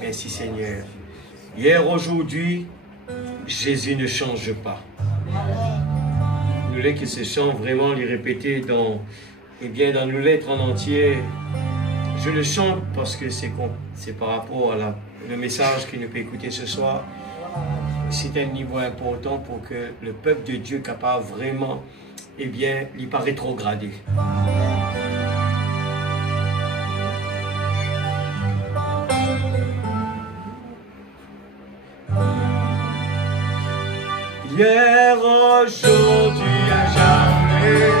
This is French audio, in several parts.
Merci Seigneur. Hier, aujourd'hui, Jésus ne change pas. Nous voulons que ce chant vraiment les répéter dans, dans nos lettres en entier. Je le chante parce que c'est par rapport à le message que nous pouvons écouter ce soir. C'est un niveau important pour que le peuple de Dieu capable vraiment, il pas rétrogradé. Hier, aujourd'hui, à jamais.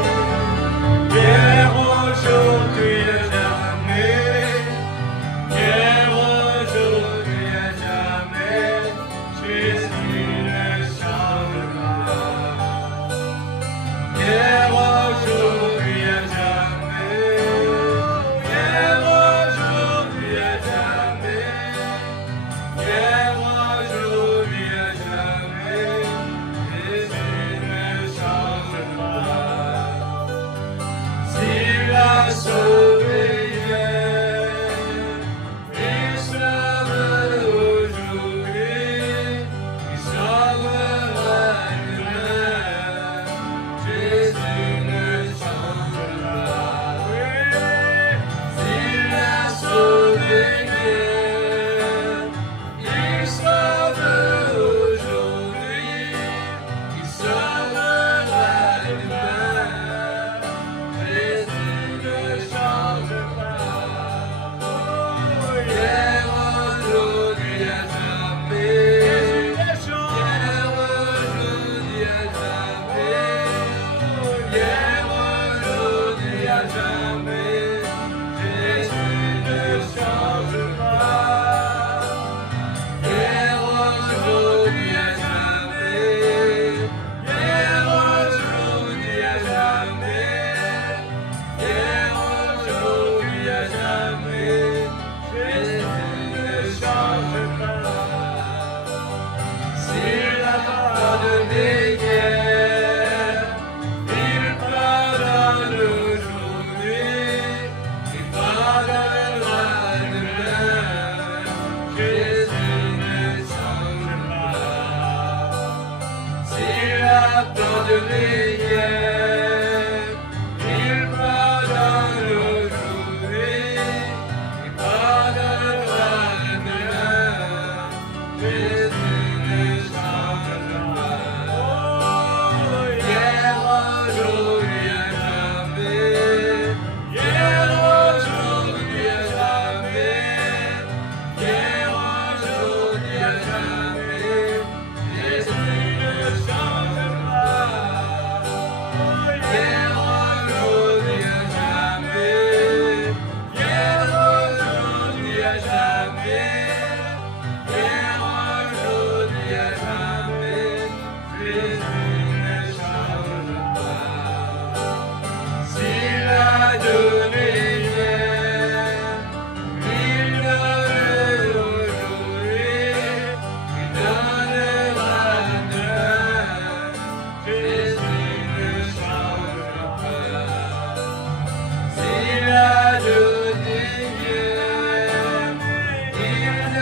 Hier, aujourd'hui, à jamais. Hier, aujourd'hui, à jamais. Jésus ne change pas. Hier, aujourd'hui, à jamais. Hier, aujourd'hui, à jamais. Hier, aujourd'hui, à jamais. Sauvé hier, il sauve aujourd'hui, il sauvera demain. Jésus ne change pas. S'il a sauvé hier, il sauve aujourd'hui, il sauvera demain. Jésus ne change pas. Hier, aujourd'hui, à jamais. Hier, aujourd'hui, à jamais. Hier, aujourd'hui, à jamais. Jésus ne change pas. Hier, aujourd'hui, à jamais. Hier, aujourd'hui, à jamais. Hier, aujourd'hui, à jamais, Jésus ne change pas. S'il a pardonné hier, il pardonne aujourd'hui, il pardonnera demain. Jésus ne change pas. S'il a pardonné hier, il pardonne aujourd'hui, il pardonnera demain. Jésus ne change pas. Hier, aujourd'hui, à jamais. Hier, aujourd'hui, à jamais. Hier, aujourd'hui, à jamais. Jésus ne change pas. Hier, aujourd'hui, à jamais. Hier, aujourd'hui, à jamais. Hier, aujourd'hui, à jamais. Jésus ne change pas. S'il a donné hier, il donne aujourd'hui, il donnera demain. Jésus ne change pas. S'il a donné hier, il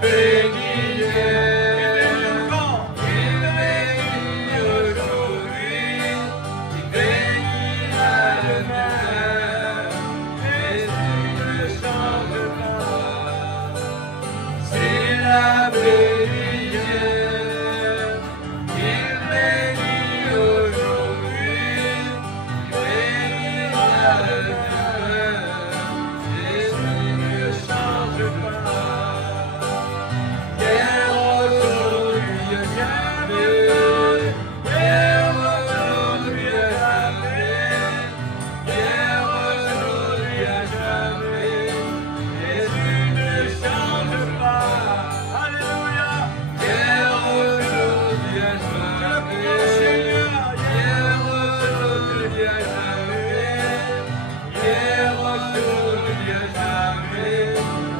bénit Dieu. Il bénit aujourd'hui, il bénira demain. Jésus ne change pas. C'est la bénit Dieu. Il bénit aujourd'hui, il bénira demain. Jésus ne change pas. Hier, aujourd'hui, jamais. Hier, aujourd'hui, jamais. Hier, aujourd'hui, jamais. Jésus ne change pas. Alléluia. Hier, aujourd'hui, jamais. Hier, aujourd'hui, jamais. Hier, aujourd'hui, jamais.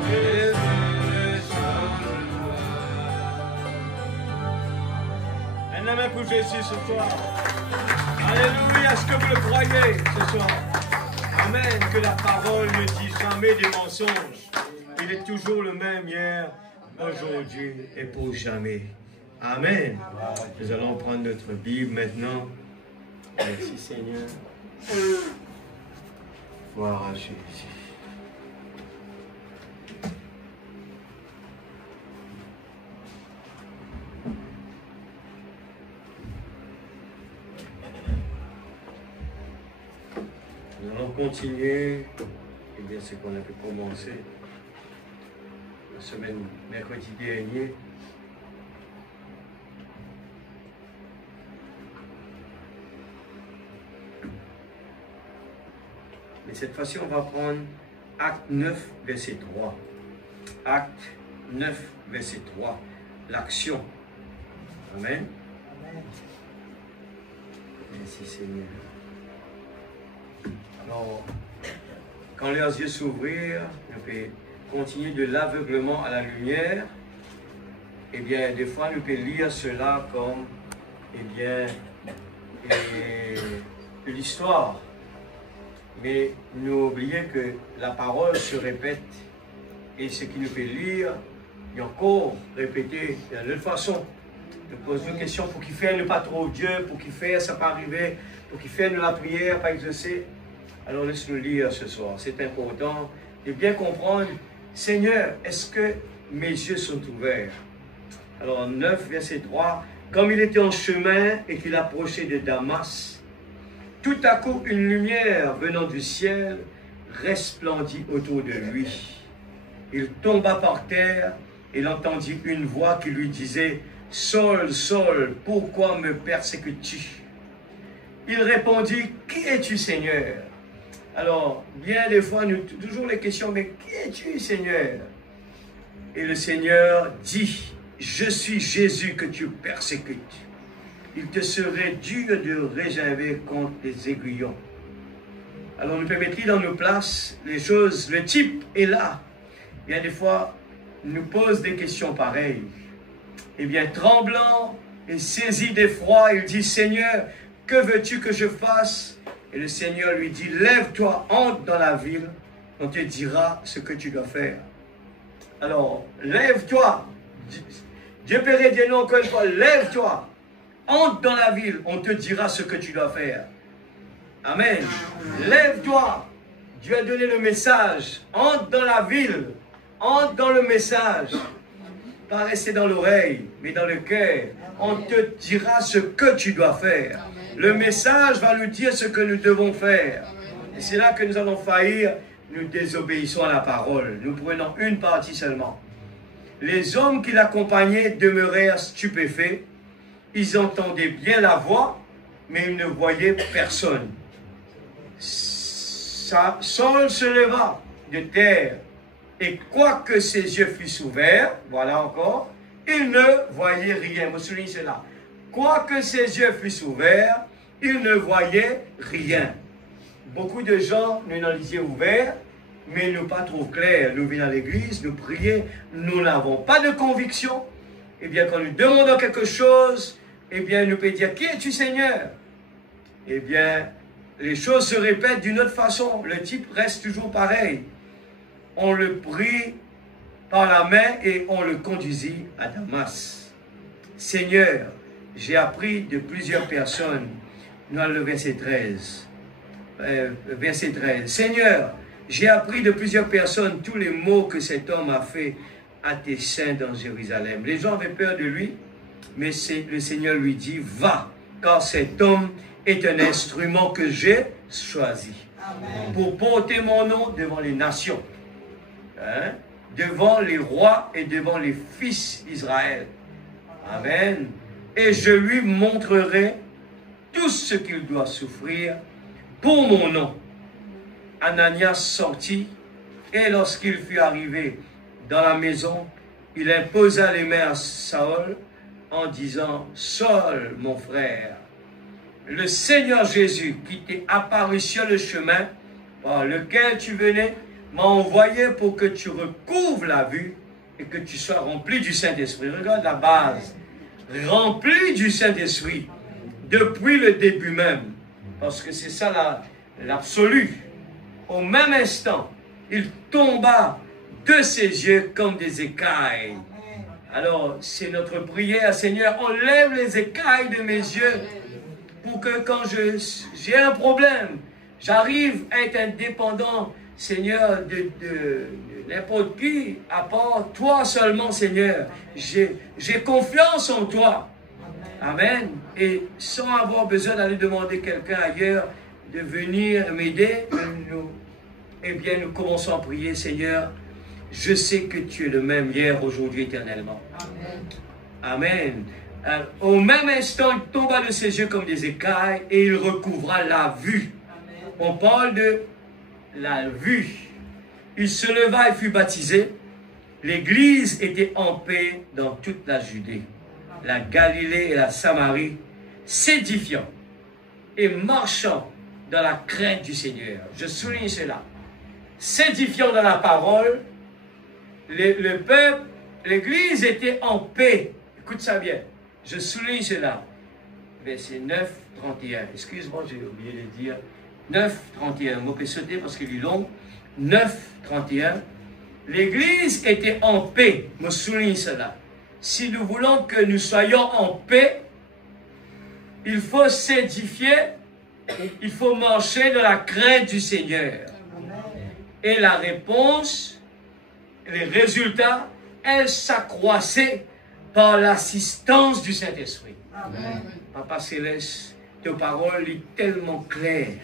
Jésus ne change pas. Un amen pour Jésus ce soir. Alléluia. Est-ce que vous le croyez ce soir? Amen. Que la parole ne dit jamais des mensonges. Il est toujours le même hier, aujourd'hui et pour jamais. Amen. Nous allons prendre notre Bible maintenant. Merci Seigneur. Gloire à Jésus. Nous allons continuer, eh bien, ce qu'on a pu commencer la semaine, mercredi dernier. Mais cette fois-ci, on va prendre Acte 9, verset 3. Acte 9, verset 3. L'action. Amen. Merci Seigneur. Alors, quand leurs yeux s'ouvrirent, nous pouvons continuer de l'aveuglement à la lumière. Eh bien, des fois, nous pouvons lire cela comme, eh bien, l'histoire. Mais nous oublions que la parole se répète. Et ce qui nous fait lire, il est encore répété de toute façon. Nous posons une question pour qui fait ne pas trop Dieu, pour qui fait ça pas arriver, pour qui fait de la prière pas exaucée. Alors laisse-nous lire ce soir. C'est important de bien comprendre. Seigneur, est-ce que mes yeux sont ouverts? Alors 9, verset 3. Comme il était en chemin et qu'il approchait de Damas, tout à coup une lumière venant du ciel resplendit autour de lui. Il tomba par terre et il entendit une voix qui lui disait « Saul, Saul, pourquoi me persécutes-tu » Il répondit « Qui es-tu, Seigneur » Alors, bien des fois, nous toujours les questions, mais qui es-tu, Seigneur? Et le Seigneur dit, je suis Jésus que tu persécutes. Il te serait dur de réserver contre les aiguillons. Alors, nous pouvons mettre dans nos places les choses, le type est là. Bien des fois, nous pose des questions pareilles. Eh bien, tremblant et saisi d'effroi, il dit, Seigneur, que veux-tu que je fasse? Et le Seigneur lui dit, lève-toi, entre dans la ville, on te dira ce que tu dois faire. Alors, lève-toi. Dieu Père et Dieu, non, encore une fois, lève-toi, entre dans la ville, on te dira ce que tu dois faire. Amen. Lève-toi. Dieu a donné le message. Entre dans la ville, entre dans le message. Pas rester dans l'oreille, mais dans le cœur. On te dira ce que tu dois faire. Le message va nous dire ce que nous devons faire. Et c'est là que nous allons faillir. Nous désobéissons à la parole. Nous prenons une partie seulement. Les hommes qui l'accompagnaient demeurèrent stupéfaits. Ils entendaient bien la voix, mais ils ne voyaient personne. Saul se leva de terre, et quoique ses yeux fussent ouverts, voilà encore, il ne voyait rien. Vous soulignez cela. Quoique ses yeux fussent ouverts, il ne voyait rien. Beaucoup de gens nous ont les yeux ouverts, mais nous pas trop clairs. Nous venons à l'église, nous prions, nous n'avons pas de conviction. Eh bien, quand nous demandons quelque chose, eh bien, nous pouvons dire, qui es-tu, Seigneur? Eh bien, les choses se répètent d'une autre façon. Le type reste toujours pareil. On le prie par la main et on le conduisit à Damas. Seigneur, j'ai appris de plusieurs personnes, dans le verset 13, Seigneur, j'ai appris de plusieurs personnes tous les maux que cet homme a fait à tes saints dans Jérusalem. Les gens avaient peur de lui, mais le Seigneur lui dit, va, car cet homme est un instrument que j'ai choisi. Amen. Pour porter mon nom devant les nations, hein, devant les rois et devant les fils d'Israël. Amen. Et je lui montrerai tout ce qu'il doit souffrir pour mon nom. Ananias sortit, et lorsqu'il fut arrivé dans la maison, il imposa les mains à Saül en disant, Saül, mon frère, le Seigneur Jésus qui t'est apparu sur le chemin par lequel tu venais m'a envoyé pour que tu recouvres la vue et que tu sois rempli du Saint-Esprit. Regarde la base. Rempli du Saint-Esprit depuis le début même. Parce que c'est ça l'absolu. Au même instant, il tomba de ses yeux comme des écailles. Alors, c'est notre prière, Seigneur, enlève les écailles de mes yeux pour que quand j'ai un problème, j'arrive à être indépendant, Seigneur, de n'importe qui, à part toi seulement, Seigneur. J'ai confiance en toi. Amen. Et sans avoir besoin d'aller demander quelqu'un ailleurs de venir m'aider, eh bien, nous commençons à prier, Seigneur. Je sais que tu es le même hier, aujourd'hui, éternellement. Amen. Amen. Au même instant, il tomba de ses yeux comme des écailles et il recouvra la vue. Amen. On parle de la vue. Il se leva et fut baptisé. L'Église était en paix dans toute la Judée, la Galilée et la Samarie, s'édifiant et marchant dans la crainte du Seigneur. Je souligne cela. S'édifiant dans la parole, le peuple, l'Église était en paix. Écoute ça bien. Je souligne cela. Verset 9, 31. Excuse-moi, j'ai oublié de dire. 9, 31. Moi, je peux sauter parce qu'il est long. 9, 31. L'Église était en paix. Je souligne cela. Si nous voulons que nous soyons en paix, il faut s'édifier. Il faut marcher dans la crainte du Seigneur. Et la réponse, les résultats, elles s'accroissaient par l'assistance du Saint-Esprit. Papa Céleste, tes paroles sont tellement claires.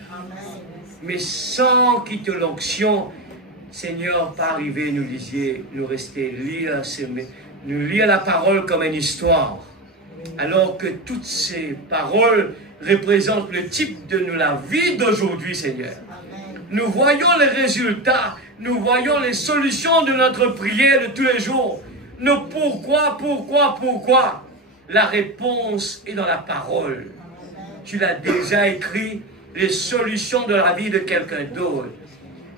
Mais sans quitter l'onction, Seigneur, pas arriver, nous lisiez, nous rester nous lire la parole comme une histoire. Alors que toutes ces paroles représentent le type de la vie d'aujourd'hui, Seigneur. Nous voyons les résultats, nous voyons les solutions de notre prière de tous les jours. Nos pourquoi? La réponse est dans la parole. Tu l'as déjà écrit, les solutions de la vie de quelqu'un d'autre.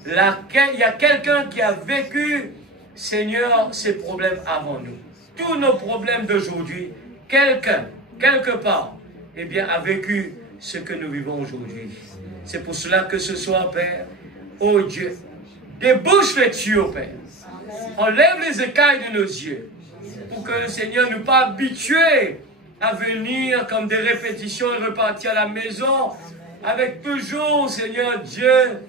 Il y a quelqu'un qui a vécu, Seigneur, ces problèmes avant nous. Tous nos problèmes d'aujourd'hui, quelqu'un, quelque part, eh bien, a vécu ce que nous vivons aujourd'hui. C'est pour cela que ce soir, Père, oh Dieu, débouche les tuyaux, Père. Enlève les écailles de nos yeux. Pour que le Seigneur nous pas habitué à venir comme des répétitions et repartir à la maison avec toujours, Seigneur Dieu,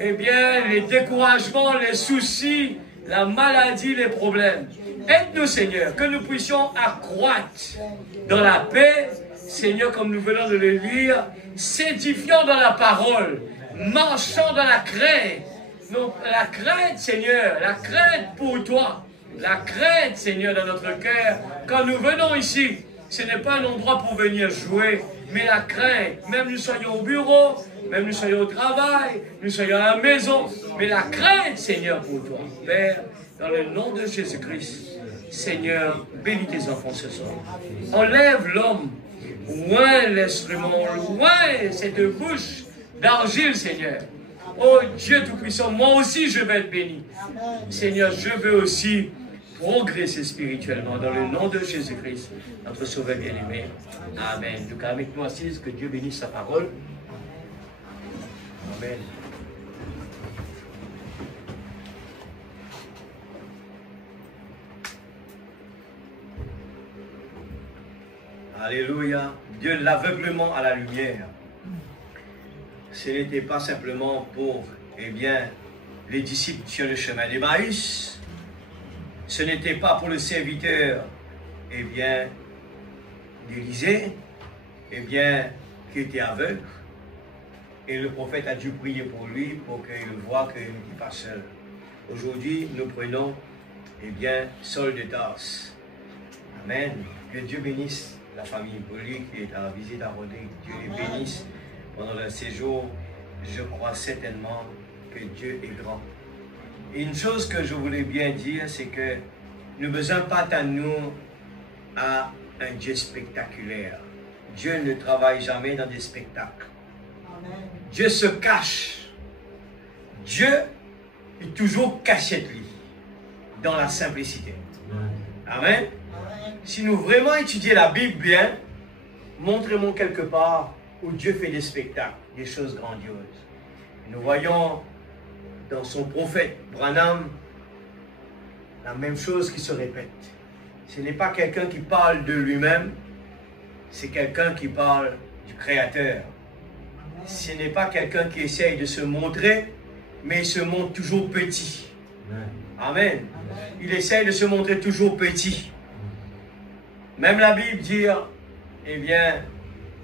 eh bien, les découragements, les soucis, la maladie, les problèmes. Aide-nous, Seigneur, que nous puissions accroître dans la paix, Seigneur, comme nous venons de le lire, s'édifiant dans la parole, marchant dans la crainte. Donc, la crainte, Seigneur, la crainte pour toi, la crainte, Seigneur, dans notre cœur. Quand nous venons ici, ce n'est pas un endroit pour venir jouer, mais la crainte, même nous soyons au bureau, même nous soyons au travail, nous soyons à la maison, mais la crainte, Seigneur, pour toi. Père, dans le nom de Jésus-Christ, Seigneur, bénis tes enfants ce soir. Enlève l'homme, loin l'instrument, loin cette bouche d'argile, Seigneur. Oh Dieu Tout-Puissant, moi aussi je vais être béni. Seigneur, je veux aussi progresser spirituellement dans le nom de Jésus-Christ, notre Sauveur bien-aimé. Amen. Donc avec nous assises, que Dieu bénisse sa parole. Amen. Alléluia. Dieu, l'aveuglement à la lumière. Ce n'était pas simplement pour, eh bien, les disciples sur le chemin d'Emmaüs. Ce n'était pas pour le serviteur, eh bien, d'Élisée, eh bien, qui était aveugle. Et le prophète a dû prier pour lui, pour qu'il voie qu'il n'était pas seul. Aujourd'hui, nous prenons, eh bien, Saul de Tarse. Amen. Que Dieu bénisse la famille Brûlée qui est à la visite à Rodrigue. Dieu les bénisse pendant leur séjour. Je crois certainement que Dieu est grand. Et une chose que je voulais bien dire, c'est que nous ne besoin pas attendre à un Dieu spectaculaire. Dieu ne travaille jamais dans des spectacles. Dieu se cache. Dieu est toujours caché de lui, dans la simplicité. Amen. Si nous vraiment étudions la Bible bien, montrez-moi quelque part où Dieu fait des spectacles, des choses grandioses. Nous voyons dans son prophète Branham la même chose qui se répète. Ce n'est pas quelqu'un qui parle de lui-même, c'est quelqu'un qui parle du Créateur. Ce n'est pas quelqu'un qui essaye de se montrer, mais il se montre toujours petit. Amen. Il essaye de se montrer toujours petit. Même la Bible dit, eh bien,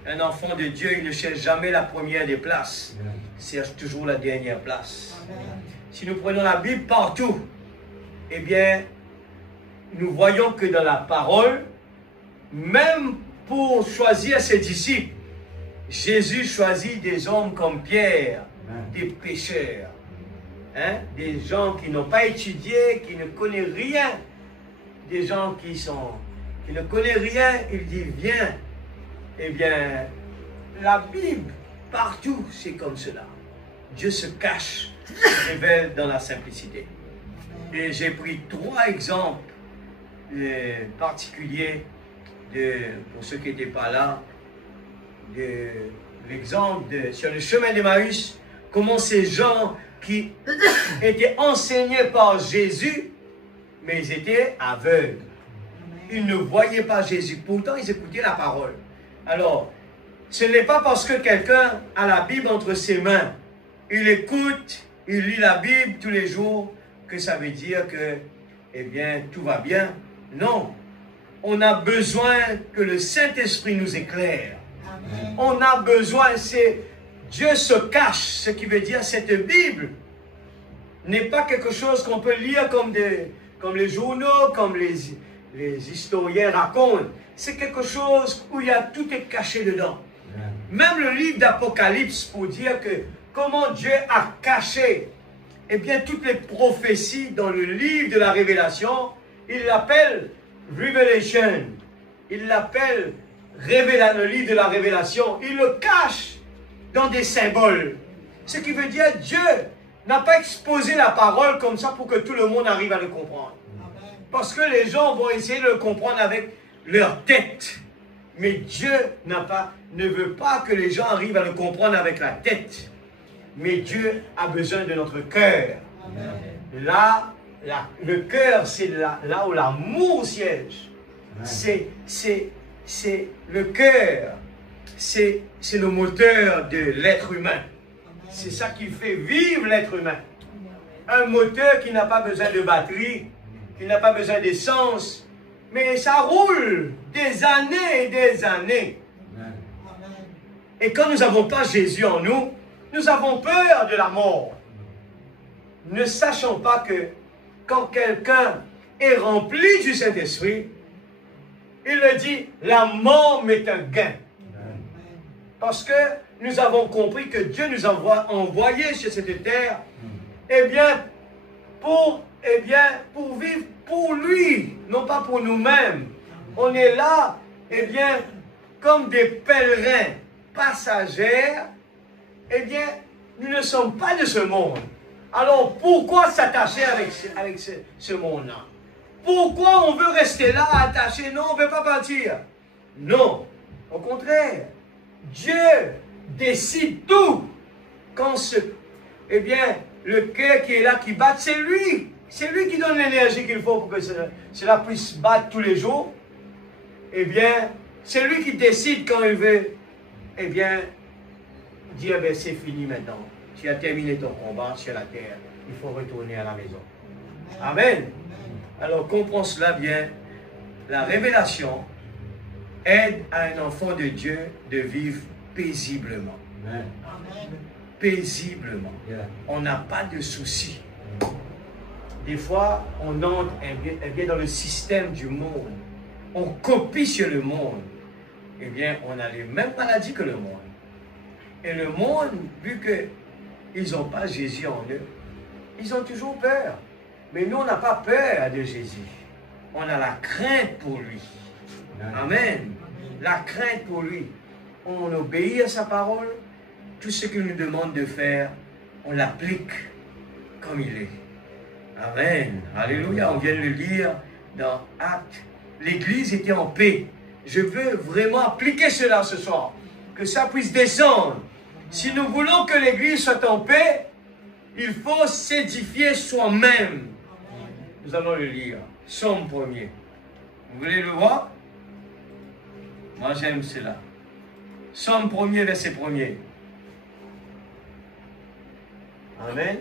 un enfant de Dieu, il ne cherche jamais la première des places. Il cherche toujours la dernière place. Si nous prenons la Bible partout, eh bien, nous voyons que dans la parole, même pour choisir ses disciples, Jésus choisit des hommes comme Pierre, des pécheurs, hein? Des gens qui n'ont pas étudié, qui ne connaissent rien, des gens qui ne connaissent rien. Il dit, viens. Eh bien, la Bible, partout, c'est comme cela. Dieu se cache, se révèle dans la simplicité. Et j'ai pris 3 exemples particuliers pour ceux qui n'étaient pas là, de l'exemple sur le chemin d'Emmaüs, comment ces gens qui étaient enseignés par Jésus, mais ils étaient aveugles. Ils ne voyaient pas Jésus, pourtant ils écoutaient la parole. Alors, ce n'est pas parce que quelqu'un a la Bible entre ses mains, il écoute, il lit la Bible tous les jours, que ça veut dire que, eh bien, tout va bien. Non, on a besoin que le Saint-Esprit nous éclaire. Amen. On a besoin, c'est Dieu se cache, ce qui veut dire cette Bible n'est pas quelque chose qu'on peut lire comme les journaux, comme les historiens racontent. C'est quelque chose où tout est caché dedans. Amen. Même le livre d'Apocalypse, pour dire que comment Dieu a caché, eh bien, toutes les prophéties dans le livre de la Révélation, il l'appelle Revelation. Il l'appelle le livre de la Révélation. Il le cache dans des symboles. Ce qui veut dire Dieu n'a pas exposé la parole comme ça pour que tout le monde arrive à le comprendre. Parce que les gens vont essayer de le comprendre avec leur tête. Mais Dieu ne veut pas que les gens arrivent à le comprendre avec la tête. Mais Dieu a besoin de notre cœur. Là, le cœur, c'est là où l'amour siège. C'est le cœur. C'est le moteur de l'être humain. C'est ça qui fait vivre l'être humain. Un moteur qui n'a pas besoin de batterie, qui n'a pas besoin d'essence, mais ça roule des années et des années. Et quand nous n'avons pas Jésus en nous, nous avons peur de la mort. Ne sachons pas que quand quelqu'un est rempli du Saint-Esprit, il le dit, la mort m'est un gain. Parce que nous avons compris que Dieu nous a envoyés sur cette terre, pour vivre pour lui, non pas pour nous-mêmes. On est là, comme des pèlerins passagers, nous ne sommes pas de ce monde. Alors pourquoi s'attacher avec ce monde-là? Pourquoi on veut rester là, attaché? Non, on ne veut pas partir. Non, au contraire, Dieu décide tout. Quand le cœur qui est là, qui bat, c'est lui. C'est lui qui donne l'énergie qu'il faut pour que cela puisse battre tous les jours. C'est lui qui décide quand il veut, eh bien, dire, ben, c'est fini maintenant. Tu as terminé ton combat sur la terre. Il faut retourner à la maison. Amen. Alors, comprends cela bien. La révélation aide à un enfant de Dieu de vivre paisiblement. Amen. Paisiblement. On n'a pas de soucis. Des fois, on entre eh bien, dans le système du monde. On copie sur le monde. Eh bien, on a les mêmes maladies que le monde. Et le monde, vu qu'ils n'ont pas Jésus en eux, ils ont toujours peur. Mais nous, on n'a pas peur de Jésus. On a la crainte pour lui. Amen. La crainte pour lui. On obéit à sa parole. Tout ce qu'il nous demande de faire, on l'applique comme il est. Amen. Alléluia. On vient de le lire dans Actes. L'Église était en paix. Je veux vraiment appliquer cela ce soir. Que ça puisse descendre. Si nous voulons que l'Église soit en paix, il faut s'édifier soi-même. Nous allons le lire. Somme 1er. Vous voulez le voir? Moi j'aime cela. Somme 1er, verset 1er. Amen.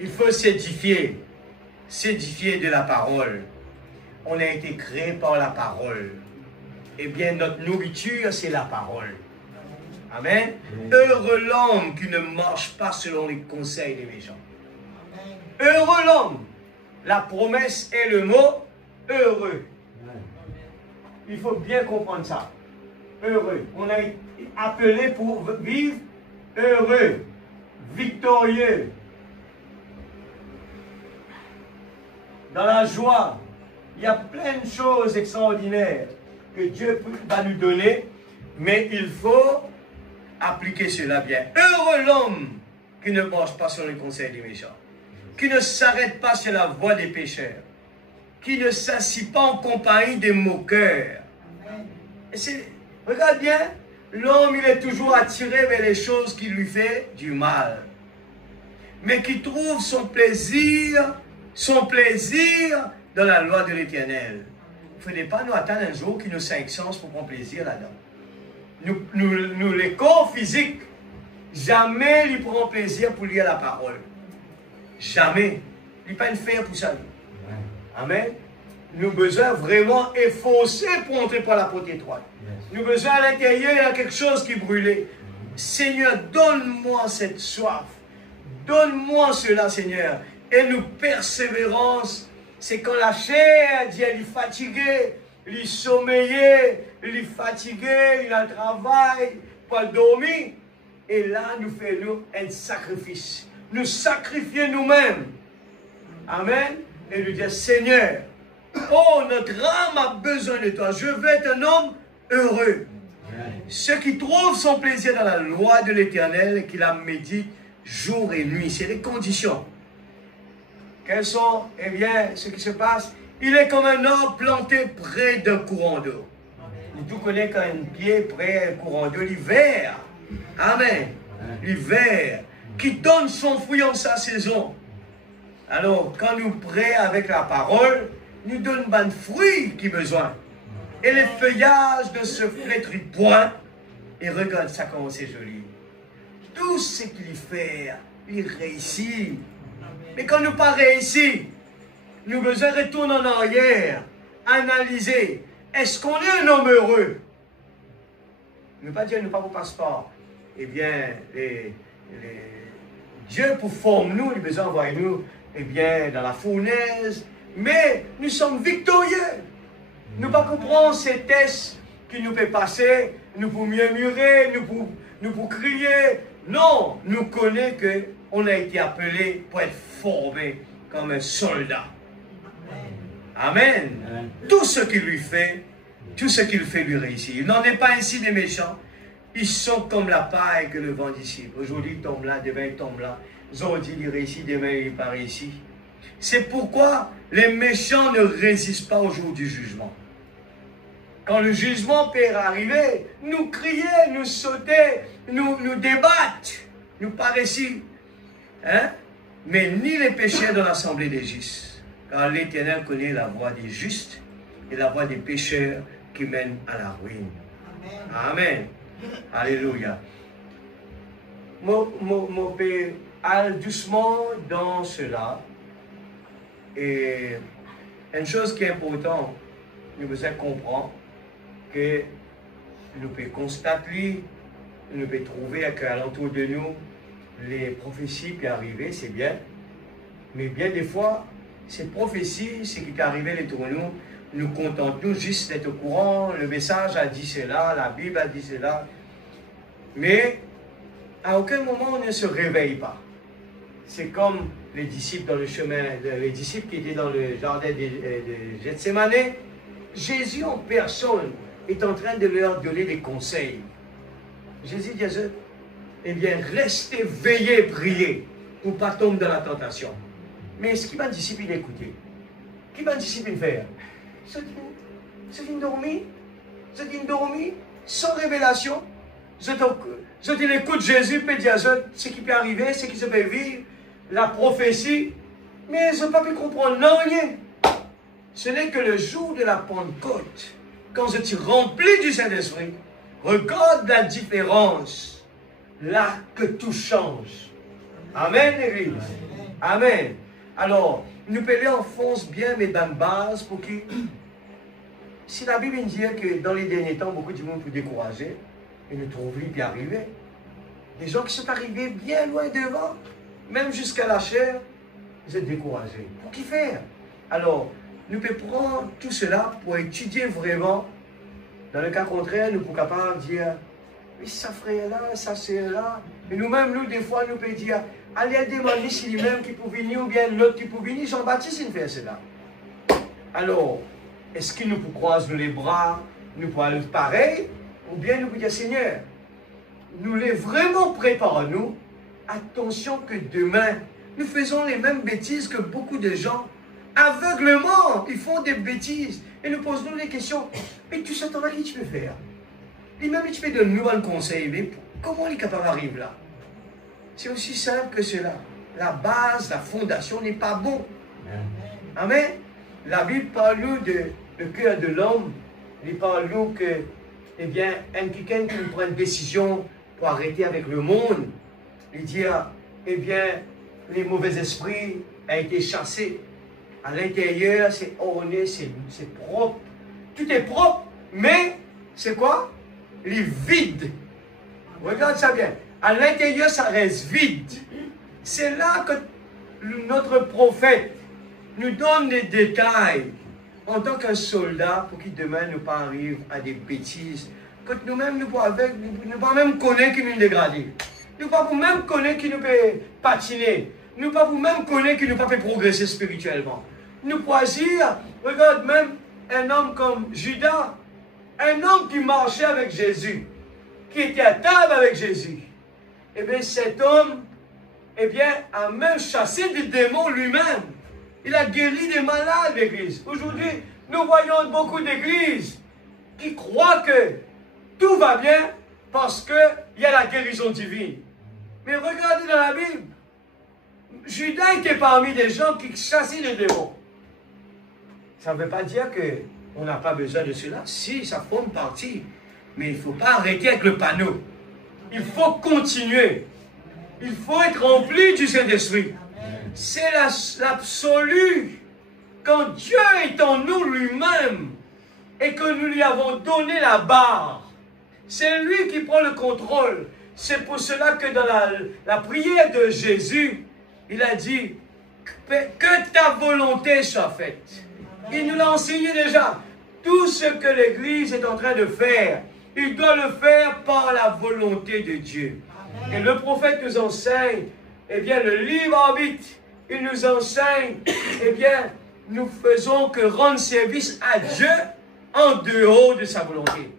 Il faut s'édifier. S'édifier de la parole. On a été créé par la parole. Eh bien, notre nourriture, c'est la parole. Amen. Heureux l'homme qui ne marche pas selon les conseils des méchants. Heureux l'homme. La promesse est le mot heureux. Il faut bien comprendre ça. Heureux. On a été appelé pour vivre heureux, victorieux, dans la joie. Il y a plein de choses extraordinaires que Dieu va nous donner, mais il faut appliquer cela bien. Heureux l'homme qui ne marche pas sur le conseil des méchants, qui ne s'arrête pas sur la voie des pécheurs, qui ne s'assit pas en compagnie des moqueurs. Regarde bien, l'homme il est toujours attiré vers les choses qui lui font du mal, mais qui trouve son plaisir dans la loi de l'Éternel. Il ne faudrait pas nous attendre un jour qu'il nous 5 sens pour prendre plaisir là-dedans. Nous, les corps physiques, jamais lui prend plaisir pour lire la parole. Jamais. Il n'y a pas une faire pour ça. Amen. Nous avons besoin vraiment efforcer pour entrer par la porte étroite. Nous avons besoin à l'intérieur, il y a quelque chose qui brûlait. Seigneur, donne-moi cette soif. Donne-moi cela, Seigneur. Et nous persévérance. C'est quand la chair dit elle est fatiguée, elle est sommeillée, elle est fatiguée, il a le travail, pas dormir. Et là, nous faisons un sacrifice. Nous sacrifions nous-mêmes. Amen. Et nous dire, Seigneur, oh, notre âme a besoin de toi. Je veux être un homme heureux. Ceux qui trouvent son plaisir dans la loi de l'Éternel et qui la médite jour et nuit. C'est les conditions. Quels sont, eh bien, ce qui se passe? Il est comme un arbre planté près d'un courant d'eau. Tout connaît quand un pied près d'un courant d'eau, l'hiver. Amen. L'hiver, qui donne son fruit en sa saison. Alors, quand nous prêts avec la parole, nous donne ben fruit qui besoin. Et les feuillages ne se flétrit point. Et regarde ça comment c'est joli. Tout ce qu'il fait, il réussit. Mais quand nous pas réussi, nous besoin retourner en arrière, analyser. Est-ce qu'on est un homme heureux? Ne pas dire, ne pas vos passeports. Eh bien, Dieu pour former nous, il a besoin d'envoyer nous, eh bien, dans la fournaise. Mais nous sommes victorieux. Nous ne pas comprendre ces tests qui nous fait passer, nous pour murmurer, nous pour crier. Non, nous connaissons qu'on a été appelé pour être formé comme un soldat. Amen. Amen. Tout ce qu'il lui fait, tout ce qu'il fait lui réussit. Il n'en est pas ainsi des méchants. Ils sont comme la paille que le vent dissipe. Aujourd'hui, il tombe là, demain, il tombe là. Aujourd'hui, il réussit, demain, il n'est pas réussi. C'est pourquoi les méchants ne résistent pas au jour du jugement. Quand le jugement peut arriver, nous crier, nous sauter, nous débattre, nous pas réussir. Hein? Mais ni les pécheurs dans l'assemblée des justes. Car l'Éternel connaît la voie des justes et la voie des pécheurs qui mène à la ruine. Amen. Alléluia. Mon père, allez doucement dans cela. Et une chose qui est importante, nous devons comprendre que nous pouvons constater, nous pouvons trouver qu'à l'entour de nous, les prophéties qui arrivent, c'est bien. Mais bien des fois, ces prophéties, ce qui est arrivé autour de nous, nous contentons juste d'être au courant, le message a dit cela, la Bible a dit cela. Mais à aucun moment on ne se réveille pas. C'est comme les disciples dans le chemin, les disciples qui étaient dans le jardin de Gethsémane. Jésus en personne est en train de leur donner des conseils. Jésus dit à eux, eh bien, restez veillés, priez, pour ne pas tomber dans la tentation. Mais ce qui m'a disciple écouté, qui m'a disciple faire? C'est une dormie, sans révélation. Je dis l'écoute Jésus, peut dire ce qui peut arriver, ce qui se peut vivre, la prophétie, mais je ne peux pas comprendre non rien. Ce n'est que le jour de la Pentecôte, quand je suis rempli du Saint-Esprit, regarde la différence, là que tout change. Amen, l'Église. Amen. Alors, nous pouvons enfoncer bien mes dans base pour que, si la Bible dit que dans les derniers temps, beaucoup de monde peut décourager, et nous trouvons puis arriver. Des gens qui sont arrivés bien loin devant, même jusqu'à la chair, vous êtes découragés. Pour qui faire? Alors, nous pouvons prendre tout cela pour étudier vraiment. Dans le cas contraire, nous sommes capables de dire, oui, ça frère là, ça c'est là. Et nous-mêmes, nous, des fois, nous pouvons dire, allez demander si lui-même qui peut venir ou bien l'autre qui peut venir. Jean-Baptiste, il fait cela. Alors, est-ce qu'il nous peut croiser les bras, nous pouvons aller pareil, ou bien nous pouvons dire, Seigneur, nous les vraiment préparons-nous. Attention que demain, nous faisons les mêmes bêtises que beaucoup de gens. Aveuglement, ils font des bêtises. Et nous posons des questions. Mais tu sais, qui tu peux faire? Et même, tu peux donner un conseil. Mais comment il est capable d'arriver là? C'est aussi simple que cela. La base, la fondation n'est pas bon. Amen. La Bible parle-nous du cœur de l'homme. Il parle-nous que, eh bien, quelqu'un qui prend une décision pour arrêter avec le monde, il dit, eh bien, les mauvais esprits ont été chassés. À l'intérieur, c'est orné, c'est propre. Tout est propre, mais c'est quoi? Il est vide. Regarde ça bien. À l'intérieur, ça reste vide. C'est là que notre prophète nous donne des détails en tant qu'un soldat pour qu'il demain ne pas arrive à des bêtises. Que nous-mêmes, nous ne pas même connaître qui nous dégradent. Nous ne pas même connaître qui nous peut patiner. Nous ne pas même connaître qui nous peut progresser spirituellement. Nous pouvons dire, regarde même un homme comme Judas, un homme qui marchait avec Jésus, qui était à table avec Jésus. Eh bien, cet homme, eh bien, a même chassé des démons lui-même. Il a guéri des malades d'église. Aujourd'hui, nous voyons beaucoup d'églises qui croient que tout va bien parce qu'il y a la guérison divine. Mais regardez dans la Bible, Judas était parmi des gens qui chassaient les démons. Ça ne veut pas dire qu'on n'a pas besoin de cela. Si, ça forme partie. Mais il ne faut pas arrêter avec le panneau. Il faut continuer. Il faut être rempli du Saint-Esprit. C'est l'absolu. Quand Dieu est en nous lui-même et que nous lui avons donné la barre, c'est lui qui prend le contrôle. C'est pour cela que dans la prière de Jésus, il a dit que ta volonté soit faite. Il nous l'a enseigné déjà. Tout ce que l'Église est en train de faire, il doit le faire par la volonté de Dieu. Et le prophète nous enseigne, eh bien, le libre arbitre, il nous enseigne, eh bien, nous faisons que rendre service à Dieu en dehors de sa volonté.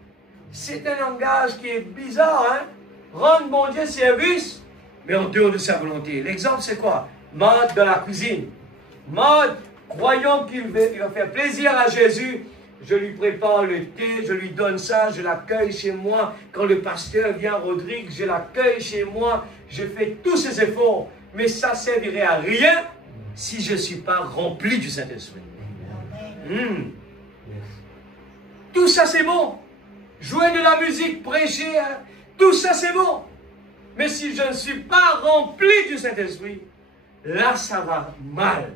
C'est un langage qui est bizarre, hein? Rendre mon Dieu service, mais en dehors de sa volonté. L'exemple, c'est quoi? Maud dans la cuisine. Maud, croyant qu'il va faire plaisir à Jésus, je lui prépare le thé, je lui donne ça, je l'accueille chez moi. Quand le pasteur vient, Rodrigue, je l'accueille chez moi, je fais tous ces efforts. Mais ça ne servirait à rien si je ne suis pas rempli du Saint-Esprit. Tout ça c'est bon. Jouer de la musique, prêcher, hein, tout ça c'est bon. Mais si je ne suis pas rempli du Saint-Esprit, là ça va mal.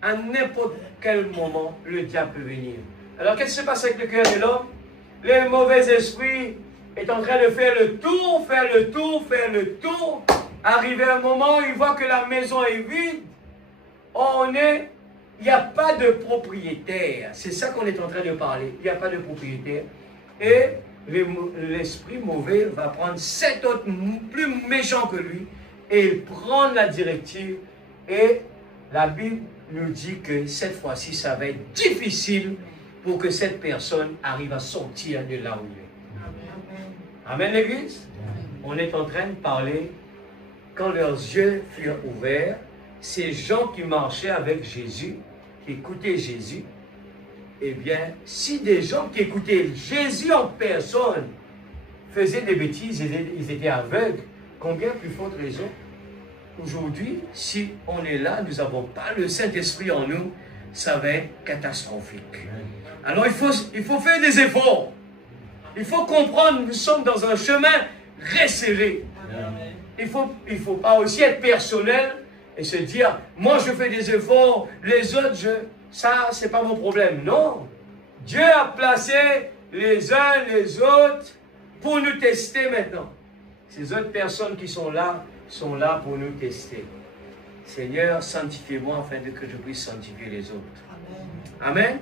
À n'importe quel moment, le diable peut venir. Alors qu'est-ce qui se passe avec le cœur de l'homme? Le mauvais esprit est en train de faire le tour, faire le tour, faire le tour. Arrivé à un moment, il voit que la maison est vide. Il n'y a pas de propriétaire. C'est ça qu'on est en train de parler. Il n'y a pas de propriétaire. Et l'esprit mauvais va prendre 7 autres plus méchants que lui et il prend la directive. Et la Bible nous dit que cette fois-ci, ça va être difficile pour que cette personne arrive à sortir de là où il est. Amen, l'Église? On est en train de parler, quand leurs yeux furent ouverts, ces gens qui marchaient avec Jésus, qui écoutaient Jésus, eh bien, si des gens qui écoutaient Jésus en personne faisaient des bêtises, ils étaient aveugles, combien plus forte raison? Aujourd'hui, si on est là, nous n'avons pas le Saint-Esprit en nous, ça va être catastrophique. Alors il faut faire des efforts. Il faut comprendre, nous sommes dans un chemin resserré. Il faut pas aussi être personnel et se dire, moi je fais des efforts, les autres, ça c'est pas mon problème. Non. Dieu a placé les uns les autres pour nous tester maintenant. Ces autres personnes qui sont là pour nous tester. Seigneur, sanctifie-moi afin que je puisse sanctifier les autres. Amen.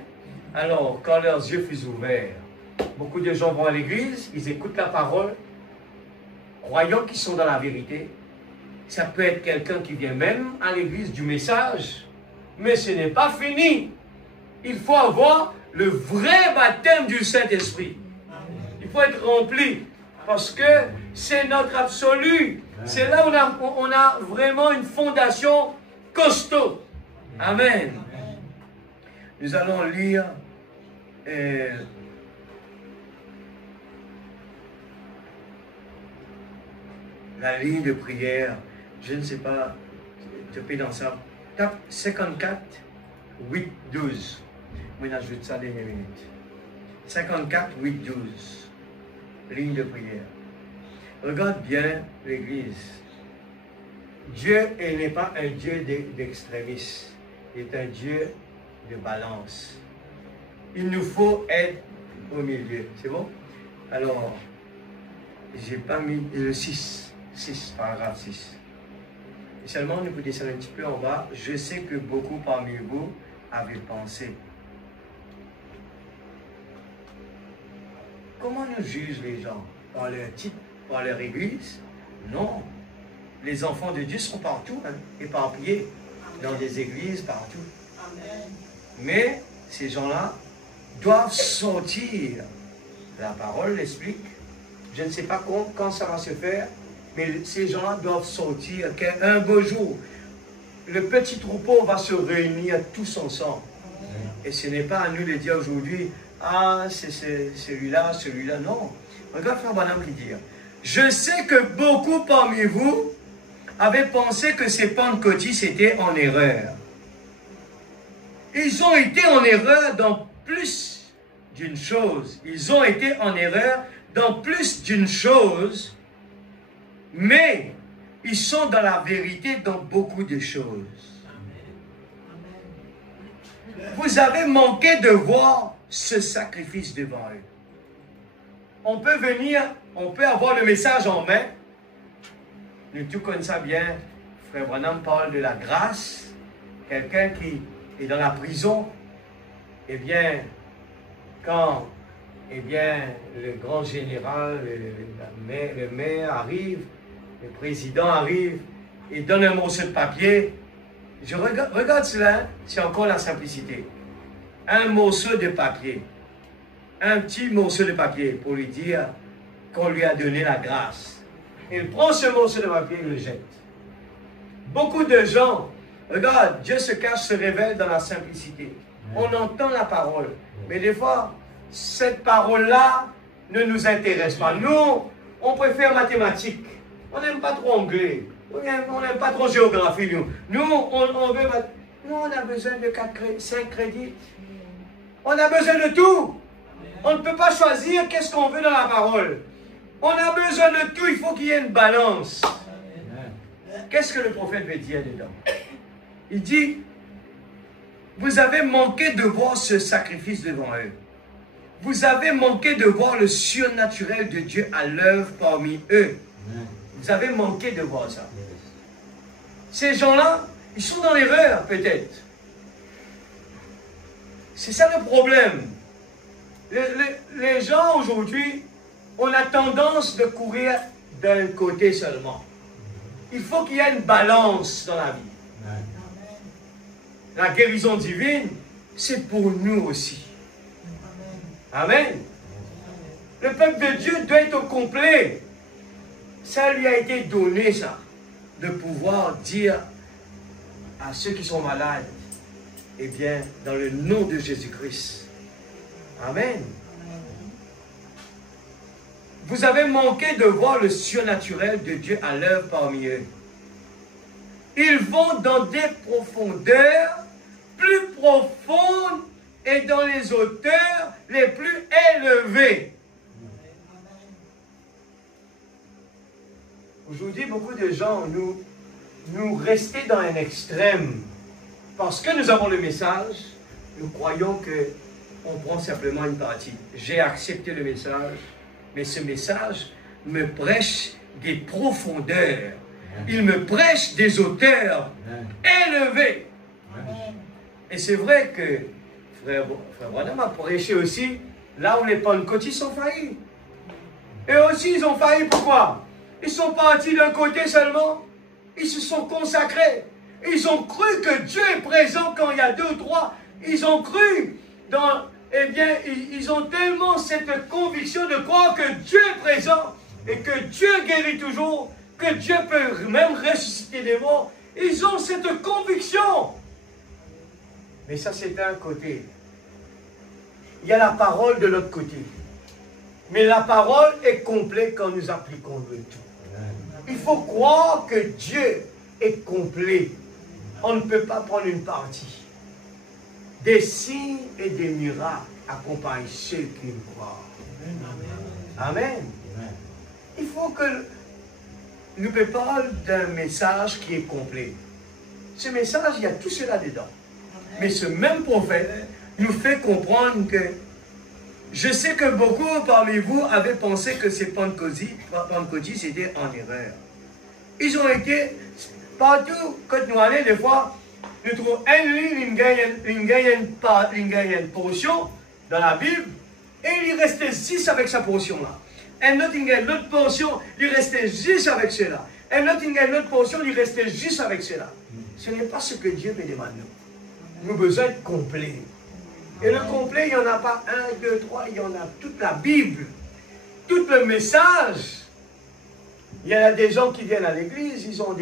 Alors, quand leurs yeux furent ouverts, beaucoup de gens vont à l'église, ils écoutent la parole, croyant qu'ils sont dans la vérité. Ça peut être quelqu'un qui vient même à l'église du message, mais ce n'est pas fini. Il faut avoir le vrai baptême du Saint-Esprit. Il faut être rempli, parce que c'est notre absolu. C'est là où on a vraiment une fondation costaud. Amen. Nous allons lire la ligne de prière. Je ne sais pas, je peux dans ça. Tape 54, 8, 12. Moi, j'ajoute ça dernière minute. 54, 8, 12. Ligne de prière. Regarde bien l'Église. Dieu n'est pas un Dieu d'extrémistes. Il est un Dieu de balance. Il nous faut être au milieu. C'est bon? Alors, j'ai pas mis le 6, paragraphe 6. Et seulement, nous pouvons descendre un petit peu en bas. Je sais que beaucoup parmi vous avaient pensé. Comment nous jugent les gens? Par leur titre, par leur église? Non. Les enfants de Dieu sont partout, hein, éparpillés, dans des églises, partout. Mais ces gens-là doivent sortir. La parole l'explique. Je ne sais pas quand ça va se faire, mais ces gens-là doivent sortir. Qu'un beau jour, le petit troupeau va se réunir tous ensemble. Et ce n'est pas à nous de dire aujourd'hui, ah, c'est celui-là, celui-là. Non. Regarde Frère Branham qui dit, je sais que beaucoup parmi vous avaient pensé que ces pentecôtistes étaient en erreur. Ils ont été en erreur dans plus d'une chose. Ils ont été en erreur dans plus d'une chose, mais ils sont dans la vérité dans beaucoup de choses. Vous avez manqué de voir ce sacrifice devant eux. On peut venir, on peut avoir le message en main. Nous tous connaissons ça bien. Frère Branham parle de la grâce. Quelqu'un qui est dans la prison, eh bien, quand le grand général, le maire arrive, le président arrive, il donne un morceau de papier. Je regarde cela, c'est encore la simplicité. Un morceau de papier. Un petit morceau de papier pour lui dire qu'on lui a donné la grâce. Il prend ce morceau de papier et le jette. Beaucoup de gens, regarde, Dieu se cache, se révèle dans la simplicité. On entend la parole, mais des fois, cette parole-là ne nous intéresse pas. Nous, on préfère mathématiques. On n'aime pas trop anglais. On n'aime pas trop géographie. Nous, on veut... Nous, on a besoin de 5 crédits. On a besoin de tout. On ne peut pas choisir qu'est-ce qu'on veut dans la parole. On a besoin de tout, il faut qu'il y ait une balance. Qu'est-ce que le prophète veut dire dedans? Il dit, vous avez manqué de voir ce sacrifice devant eux. Vous avez manqué de voir le surnaturel de Dieu à l'œuvre parmi eux. Vous avez manqué de voir ça. Ces gens-là, ils sont dans l'erreur peut-être. C'est ça le problème. Les gens aujourd'hui, on a tendance de courir d'un côté seulement. Il faut qu'il y ait une balance dans la vie. La guérison divine, c'est pour nous aussi. Amen. Le peuple de Dieu doit être au complet. Ça lui a été donné, ça, de pouvoir dire à ceux qui sont malades, eh bien, dans le nom de Jésus-Christ. Amen. Vous avez manqué de voir le surnaturel de Dieu à l'œuvre parmi eux. Ils vont dans des profondeurs plus profondes et dans les hauteurs les plus élevées. Aujourd'hui, beaucoup de gens, nous restons dans un extrême. Parce que nous avons le message, nous croyons qu'on prend simplement une partie. J'ai accepté le message, mais ce message me prêche des profondeurs. Il me prêche des hauteurs élevées. Et c'est vrai que Frère Branham a prêché aussi là où les pentecôtistes sont faillis. Et aussi, ils ont failli pourquoi? Ils sont partis d'un côté seulement. Ils se sont consacrés. Ils ont cru que Dieu est présent quand il y a 2 ou 3. Ils ont cru dans... Eh bien, ils ont tellement cette conviction de croire que Dieu est présent et que Dieu guérit toujours, que Dieu peut même ressusciter des morts. Ils ont cette conviction. Mais ça, c'est un côté. Il y a la parole de l'autre côté. Mais la parole est complète quand nous appliquons le tout. Il faut croire que Dieu est complet. On ne peut pas prendre une partie. Des signes et des miracles accompagnent ceux qui le croient. Amen. Il faut que nous parlions d'un message qui est complet. Ce message, il y a tout cela dedans. Mais ce même prophète nous fait comprendre que je sais que beaucoup parmi vous avaient pensé que ces pentecôtistes étaient en erreur. Ils ont été, partout, quand nous allons des fois, nous trouvons une portion dans la Bible, et il restait 6 avec sa portion-là. Un autre, il y a une autre portion, il restait juste avec cela. Un autre, il y a une autre portion, il restait juste avec cela. Ce n'est pas ce que Dieu me demande. Nous avons besoin de complet. Et le complet, il n'y en a pas 1, 2, 3, il y en a toute la Bible, tout le message. Il y en a des gens qui viennent à l'église, ils ont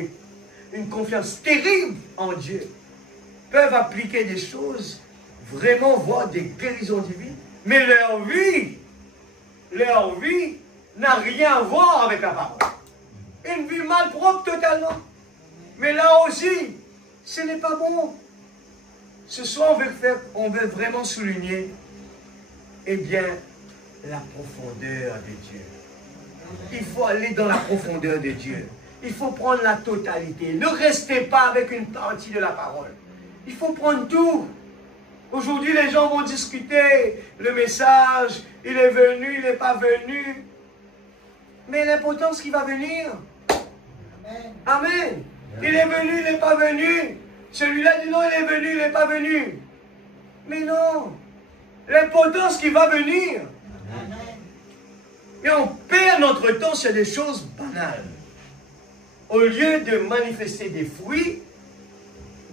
une confiance terrible en Dieu. Peuvent appliquer des choses, vraiment voir des guérisons divines, mais leur vie n'a rien à voir avec la parole. Une vie malpropre totalement. Mais là aussi, ce n'est pas bon. Ce soir, on veut vraiment souligner, eh bien, la profondeur de Dieu. Il faut aller dans la profondeur de Dieu. Il faut prendre la totalité. Ne restez pas avec une partie de la parole. Il faut prendre tout. Aujourd'hui, les gens vont discuter le message. Il est venu, il n'est pas venu. Mais l'important, c'est qu'il va venir. Amen. Il est venu, il n'est pas venu. Celui-là dit non, il est venu, il n'est pas venu. Mais non. L'important, c'est qu'il va venir. Et on perd notre temps sur des choses banales. Au lieu de manifester des fruits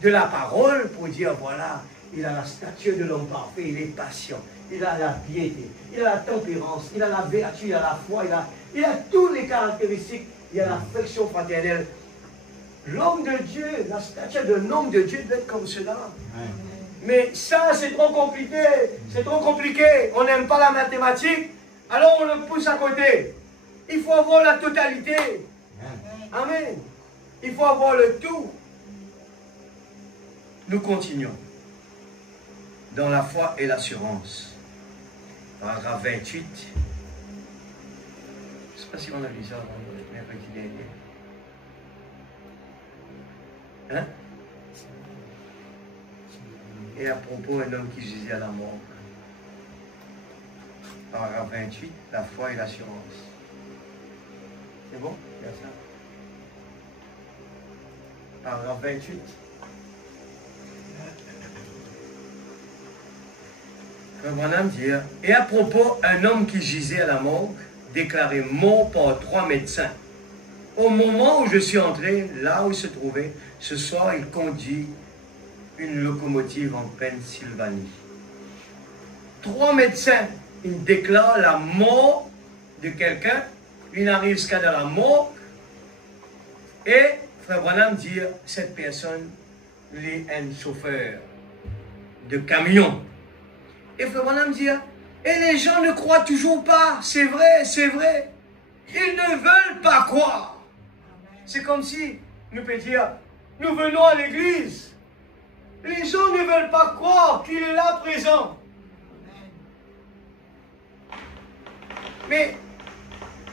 de la parole pour dire, voilà, il a la stature de l'homme parfait, il est patient, il a la piété, il a la tempérance, il a la vertu, il a la foi, il a toutes les caractéristiques, il a l'affection fraternelle. L'homme de Dieu, la stature d'un homme de Dieu doit être comme cela. Mais ça, c'est trop compliqué. C'est trop compliqué. On n'aime pas la mathématique, alors on le pousse à côté. Il faut avoir la totalité. Amen. Il faut avoir le tout. Nous continuons dans la foi et l'assurance. paragraphe 28. Je ne sais pas si on a lu ça mercredi dernier. Hein? Et à propos d'un homme qui gisait à la mort. Paragraphe 28, la foi et l'assurance. C'est bon? Il y a ça. Paragraphe 28. Branham dit, et à propos, un homme qui gisait à la morgue, déclaré mort par 3 médecins. Au moment où je suis entré, là où il se trouvait, ce soir, il conduit une locomotive en Pennsylvanie. 3 médecins, ils déclarent la mort de quelqu'un, il arrive jusqu'à dans la mort, et Frère Branham dit, cette personne est un chauffeur de camion. Et Frère Branham dit, et les gens ne croient toujours pas, c'est vrai, c'est vrai. Ils ne veulent pas croire. C'est comme si nous peut dire, nous venons à l'église. Les gens ne veulent pas croire qu'il est là présent. Mais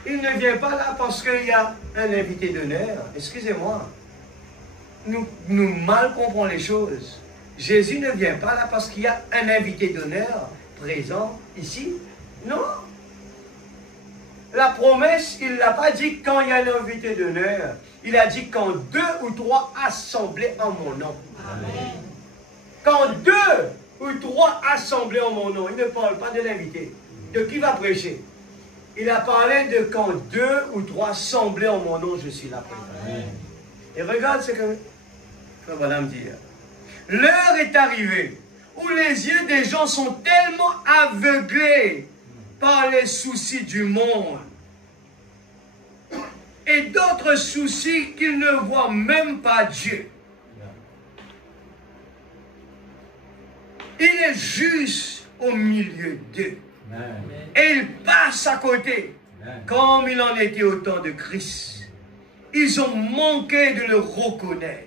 il ne vient pas là parce qu'il y a un invité d'honneur. Excusez-moi. Nous mal comprenons les choses. Jésus ne vient pas là parce qu'il y a un invité d'honneur présent ici. Non. La promesse, il ne l'a pas dit quand il y a un invité d'honneur. Il a dit quand 2 ou 3 assemblés en mon nom. Amen. Quand 2 ou 3 assemblés en mon nom. Il ne parle pas de l'invité. De qui va prêcher? Il a parlé de quand 2 ou 3 assemblés en mon nom, je suis là présent. Amen. Et regarde ce que Madame dit. L'heure est arrivée où les yeux des gens sont tellement aveuglés par les soucis du monde et d'autres soucis qu'ils ne voient même pas Dieu. Il est juste au milieu d'eux. Et il passe à côté, comme il en était au temps de Christ. Ils ont manqué de le reconnaître.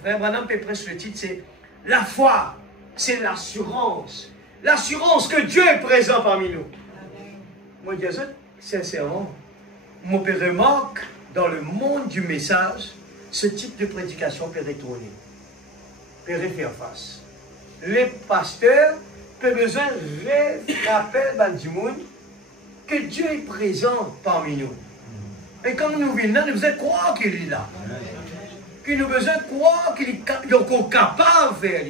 Frère Branham prêche le titre, c'est la foi, c'est l'assurance. L'assurance que Dieu est présent parmi nous. Moi, je dis sincèrement, mon père remarque dans le monde du message, ce type de prédication peut retourner, peut faire face. Les pasteurs peuvent besoin de rappeler que Dieu est présent parmi nous. Et quand nous venons, nous devons croire qu'il est là. Qu'il nous besoin de croire qu'il est encore capable de faire.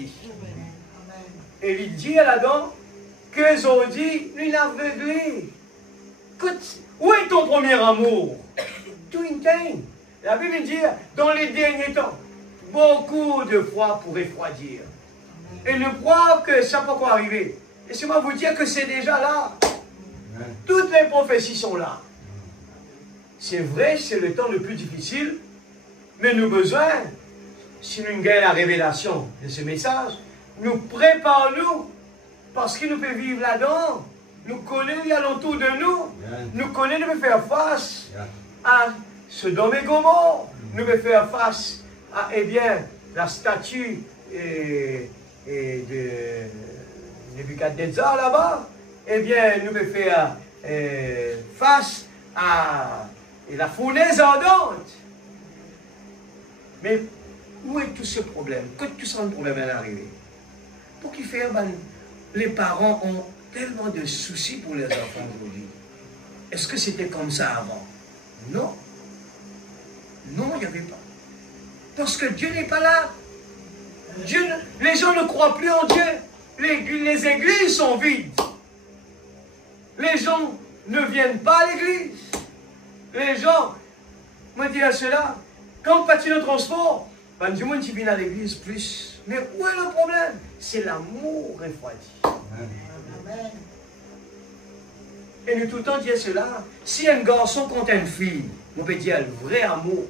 Et il dit là-dedans qu'ils ont dit, il a aveuglé. Écoute, où est ton premier amour? Tout une thing. La Bible dit, dans les derniers temps, beaucoup de foi pour refroidir. Et ne croire que ça peut pas arriver. Laissez-moi vous dire que c'est déjà là. Toutes les prophéties sont là. C'est vrai, c'est le temps le plus difficile, mais nous avons besoin, si nous gagnons la révélation de ce message, nous préparons-nous, parce qu'il nous peut vivre là-dedans. Nous connaissons les alentours de nous. Nous connaissons, nous pouvons faire face à Sodome et Gomorrhe. Nous pouvons faire face à, eh bien, la statue de Nebuchadnezzar là-bas. Eh bien, nous pouvons faire face à la fournaise ardente. Mais où est tout ce problème? Que tout ce problème est arrivé? Pour qu'il fasse, les parents ont tellement de soucis pour les enfants aujourd'hui. Est-ce que c'était comme ça avant? Non. Non, il n'y avait pas. Parce que Dieu n'est pas là. Les gens ne croient plus en Dieu. Les églises sont vides. Les gens ne viennent pas à l'église. Les gens, me disent cela, quand pas le transport, du monde qui vient à l'église plus. Mais où est le problème? C'est l'amour refroidi. Amen. Et nous tout le temps dire cela. Si un garçon contre une fille, on peut dire le vrai amour.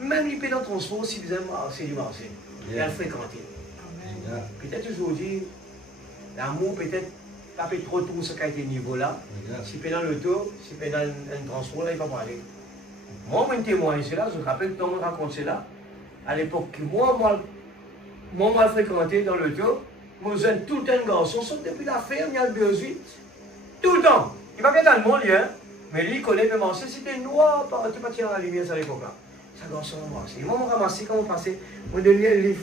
Même les pédants transport, si vous aimez c'est du marché. Et à le fréquenter. Peut-être aujourd'hui, l'amour peut-être pas fait trop ce qu'a été niveau là. Si pédant l'auto, si pédant un transport, là, il ne va pas aller. Moi, je témoigne cela, je me rappelle quand on raconte cela. À l'époque, moi, fréquenté dans l'auto, Moi, j'ai tout le temps un garçon, sauf depuis la ferme, il y a le besoin. Tout le temps. Il va bien dans le monde, lui, hein. Mais lui, il connaît le marché, c'était noir, tu vas tirer la lumière à l'époque-là. Ça garçon m'a ramassé. Ils m'ont ramassé, quand on passait, on donnait le livre.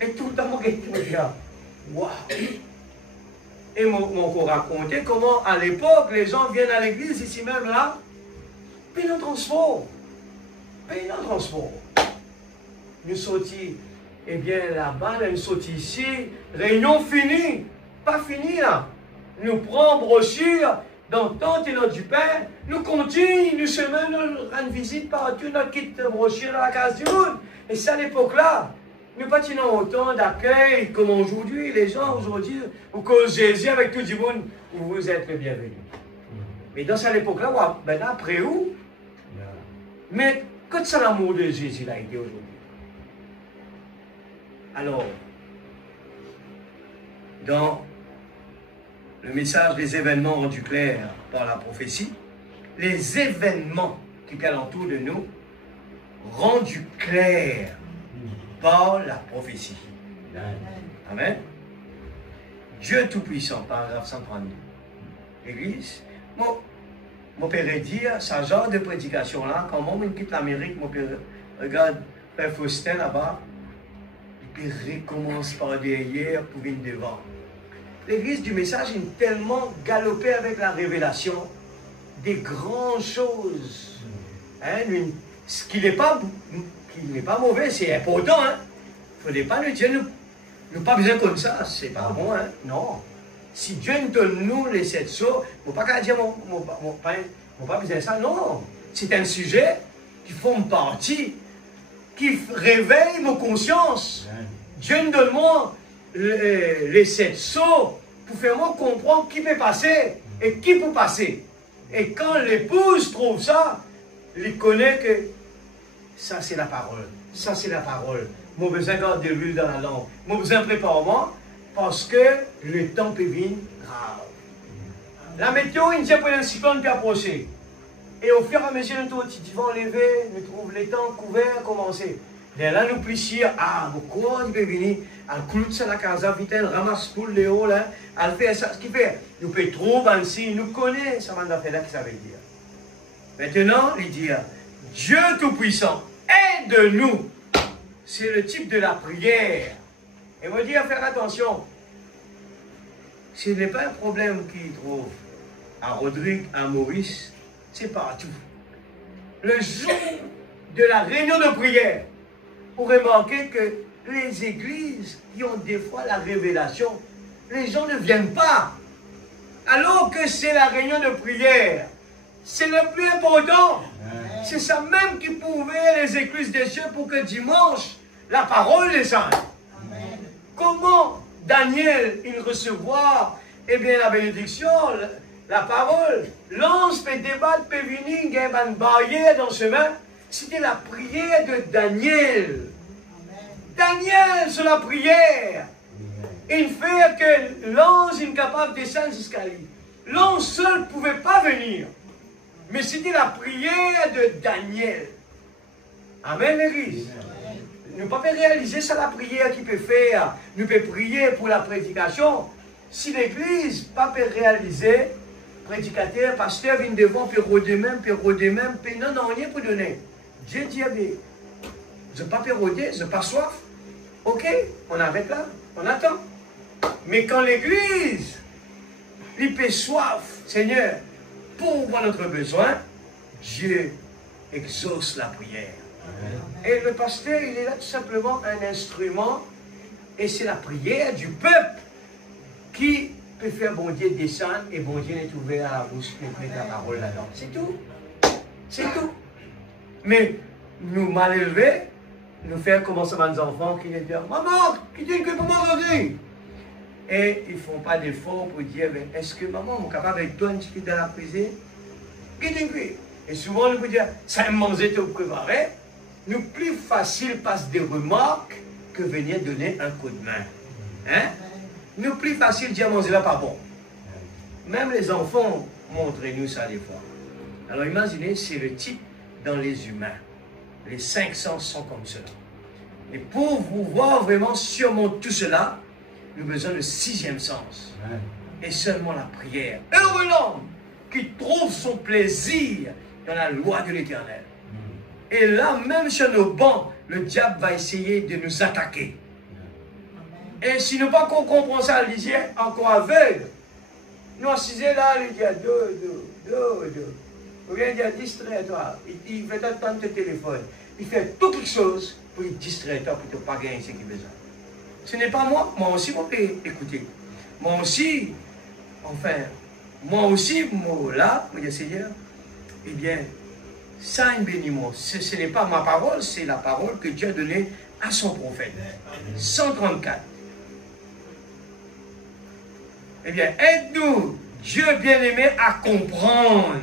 Et tout le temps, mon gars, je me dis, waouh! Et m'ont raconté comment, à l'époque, les gens viennent à l'église, ici même, là, puis ils nous transforment. Puis ils nous transforment. Nous sortis, eh bien, là-bas, nous sortis ici, réunion finie, pas finie, là. Nous prenons brochure, dans tente et dans du pain, nous continuons, nous semaines, nous rendons visite partout, nous quittons brochure dans la case du monde. Et c'est à l'époque-là. Nous pas autant d'accueil comme aujourd'hui. Les gens aujourd'hui, au cause Jésus avec tout le monde, vous êtes les bienvenus. Mais dans cette époque-là, ben après où? Mais quand c'est l'amour de Jésus là été aujourd'hui? Alors, dans le message des événements rendus clairs par la prophétie, les événements qui alentour de nous rendus clairs par la prophétie. Amen. Dieu Tout-Puissant, paragraphe 132. L'Église, mon père dire, ce genre de prédication-là, quand moi, je quitte l'Amérique, mon père regarde Père Faustin là-bas, il recommence par derrière pour venir devant. L'Église du message est tellement galopée avec la révélation des grandes choses. Hein, ce qui n'est pas mauvais, c'est important. Il ne faudrait pas nous dire, nous pas besoin comme ça, c'est pas bon. Hein? Non. Si Dieu nous donne les 7 sceaux, il ne faut pas dire, pas besoin de ça. Non. C'est un sujet qui forme partie, qui réveille nos consciences. Dieu nous donne les 7 sceaux pour faire comprendre qui peut passer et qui peut passer. Et quand l'épouse trouve ça, il connaît que ça c'est la parole. Ça c'est la parole. Moi besoin de garder de l'huile dans la lampe. Moi besoin de préparer parce que le temps peut venir grave. La météo, il n'y a pas un cyclone qui approche. Et au fur et à mesure, nous vont lever, nous trouvons les temps couverts, commencer. Et là, nous puissions, pourquoi il peut venir, elle cloute sur la casa, vite, elle ramasse tout le haut, là, elle fait ça, ce qui fait, nous peut trouver ainsi, nous connaissons ça m'a fait là, que ça veut dire. Maintenant, il dit, Dieu Tout-Puissant, aide-nous. C'est le type de la prière. Et vous dire, faire attention. Ce n'est pas un problème qu'il trouve à Rodrigue, à Maurice, c'est partout. Le jour de la réunion de prière, vous remarquez que les églises qui ont des fois la révélation, les gens ne viennent pas. Alors que c'est la réunion de prière. C'est le plus important. C'est ça même qui pouvait les églises des cieux pour que dimanche, la parole descende. Comment Daniel, il recevoir, eh bien, la bénédiction, la parole, l'ange peut débattre, peut venir, il y a une barrière dans ce chemin. C'était la prière de Daniel. Daniel, sur la prière, il fait que l'ange est incapable de descendre jusqu'à lui. L'ange seul ne pouvait pas venir. Mais c'était la prière de Daniel. Amen, l'Église. Nous ne pouvons pas réaliser ça, la prière qu'il peut faire. Nous pouvons prier pour la prédication. Si l'Église ne peut pas réaliser, prédicateur, pasteur, vient devant, puis rôder même, puis non, non, rien pour donner. Dieu dit, je ne peux pas rôder, je n'ai pas soif. Ok, on arrête là, on attend. Mais quand l'Église, il peut soif, Seigneur, pour voir notre besoin, Dieu exauce la prière. Et le pasteur, il est là tout simplement un instrument, et c'est la prière du peuple qui peut faire bon Dieu descendre, et bon Dieu est ouvert à la bouche, et mettre la parole là-dedans. C'est tout. C'est tout. Mais nous mal élevés, nous faire comme ça des enfants qui disent « Maman, qui dit que pour manger ?» Et ils ne font pas d'effort pour dire « Est-ce que maman, je suis capable de toi qui dans la cuisine ?» Qui dit que? Et souvent, nous vous dire « Ça manger tout préparé ?» Nous plus facile passe des remarques que venir donner un coup de main. Hein? Nous plus facile dire manger là pas bon. Même les enfants montrent-nous ça des fois. Alors imaginez, c'est le type dans les humains. Les 5 sens sont comme cela. Et pour vous voir vraiment surmonter tout cela, nous avons besoin de sixième sens. Et seulement la prière. Heureux l'homme qui trouve son plaisir dans la loi de l'Éternel. Et là, même sur nos bancs, le diable va essayer de nous attaquer. Et si nous pas qu'on comprend ça, il dit encore aveugle. Nous assisons là, il dit deux. Ou bien il dit distrait-toi. Il fait attendre ton téléphone. Il fait toute quelque chose pour distraire-toi, pour ne pas gagner ce qu'il a besoin. Ce n'est pas moi. Moi aussi, je peux écouter. Moi aussi, là, pour dire Seigneur, eh bien, ça une béniment. Ce n'est pas ma parole, c'est la parole que Dieu a donnée à son prophète. 134. Eh bien, aide-nous, Dieu bien-aimé, à comprendre.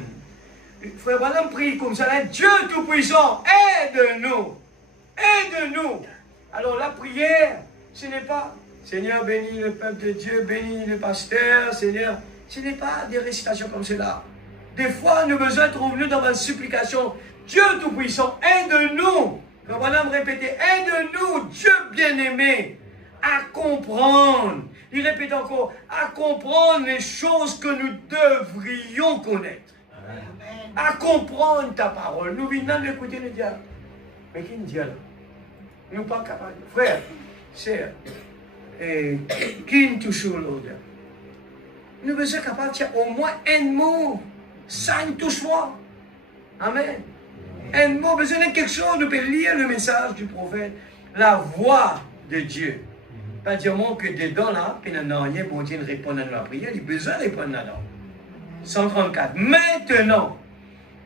Frère Branham prie comme ça, là, Dieu Tout-Puissant, aide-nous. Aide-nous. Alors la prière, ce n'est pas Seigneur, bénis le peuple de Dieu, bénis le pasteur, Seigneur. Ce n'est pas des récitations comme cela. Des fois, nous avons besoin de revenir dans une supplication. Dieu Tout-Puissant, aide-nous. Frère Branham répétait, aide-nous, Dieu bien-aimé, à comprendre. Il répète encore, à comprendre les choses que nous devrions connaître. Amen. À comprendre ta parole. Nous venons d'écouter le diable. Mais qui nous dit là? Nous ne sommes pas capables. Frère, sœur, qui nous touche l'autre? Nous sommes capables de dire au moins un mot. Ça nous touche moi. Amen. Un mot, besoin de quelque chose. Nous pouvons lire le message du prophète. La voix de Dieu. Pas dire que dedans là, puis n'a rien pour dire répondre à la prière, il a besoin de répondre à nous. 134. Maintenant,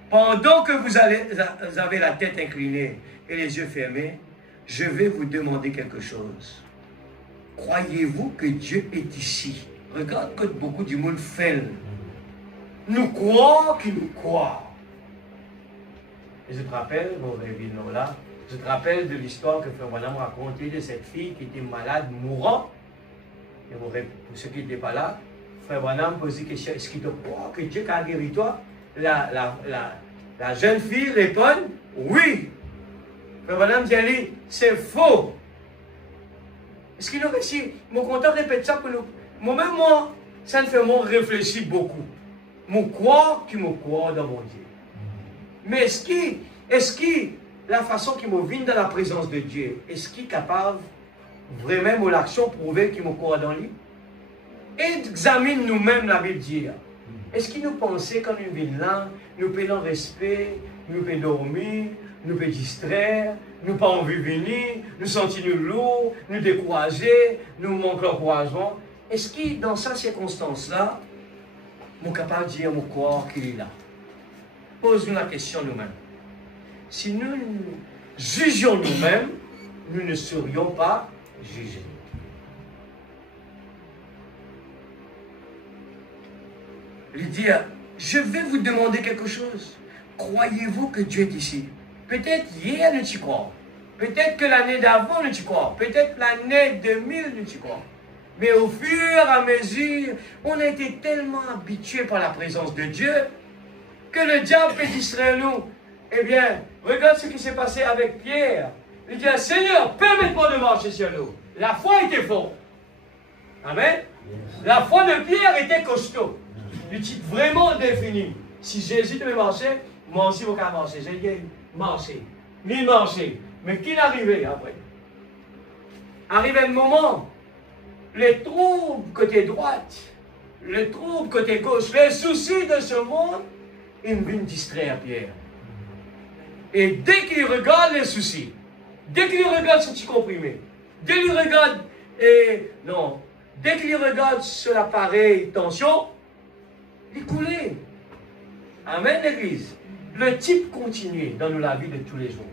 pendant que vous avez la tête inclinée et les yeux fermés, je vais vous demander quelque chose. Croyez-vous que Dieu est ici? Regarde que beaucoup du monde fait. Nous croyons qu'il nous croit. Et je te rappelle, là, je te rappelle de l'histoire que Frère Branham racontait de cette fille qui était malade, mourant. Et pour ceux qui n'étaient pas là, Frère Branham posait la question, est-ce qu'il te croit que Dieu a guéri toi? La jeune fille répond, oui. Frère Branham dit, c'est faux. Est-ce qu'il aurait si, mon content répète ça pour nous? Moi-même, ça me fait moi réfléchir beaucoup. Mon croire qui me croit dans mon Dieu. Mais est-ce que la façon qu'il me vient dans la présence de Dieu, est-ce qu'il est capable vraiment de l'action prouver qu'il me croit dans lui? Examine nous-mêmes la Bible dit. Est-ce qu'il nous pensait quand nous venons là, nous payons respect, nous pouvons dormir, nous pouvons distraire, nous pas envie de venir, nous sentir nous lourds, nous décourager, nous manquons d'encouragement? Est-ce que dans ces circonstances-là, nous sommes capables de dire mon corps qu'il est là? Pose-nous la question nous-mêmes. Si nous jugions nous-mêmes, nous ne serions pas jugés. Il dit, je vais vous demander quelque chose. Croyez-vous que Dieu est ici? Peut-être hier, nous t'y croyons. Peut-être que l'année d'avant, nous t'y croyons. Peut-être l'année 2000, nous t'y croyons. Mais au fur et à mesure, on a été tellement habitués par la présence de Dieu que le diable peut distraire nous. Eh bien, regarde ce qui s'est passé avec Pierre. Il dit, Seigneur, permets-moi de marcher sur l'eau. La foi était forte. Amen. La foi de Pierre était costaud. Le titre vraiment défini. Si Jésus devait marcher, moi aussi, je vais marcher. J'ai dit, marcher. Ni marcher. Mais qui l'arrivait après? Arrivait le moment, les troubles côté droite, les troubles côté gauche, les soucis de ce monde, ils me viennent distraire Pierre. Et dès qu'il regarde les soucis, dès qu'il regarde ce petit comprimé, dès qu'il regarde, dès qu'il regarde sur l'appareil tension, il coulait. Amen, l'Église. Le type continue dans la vie de tous les jours.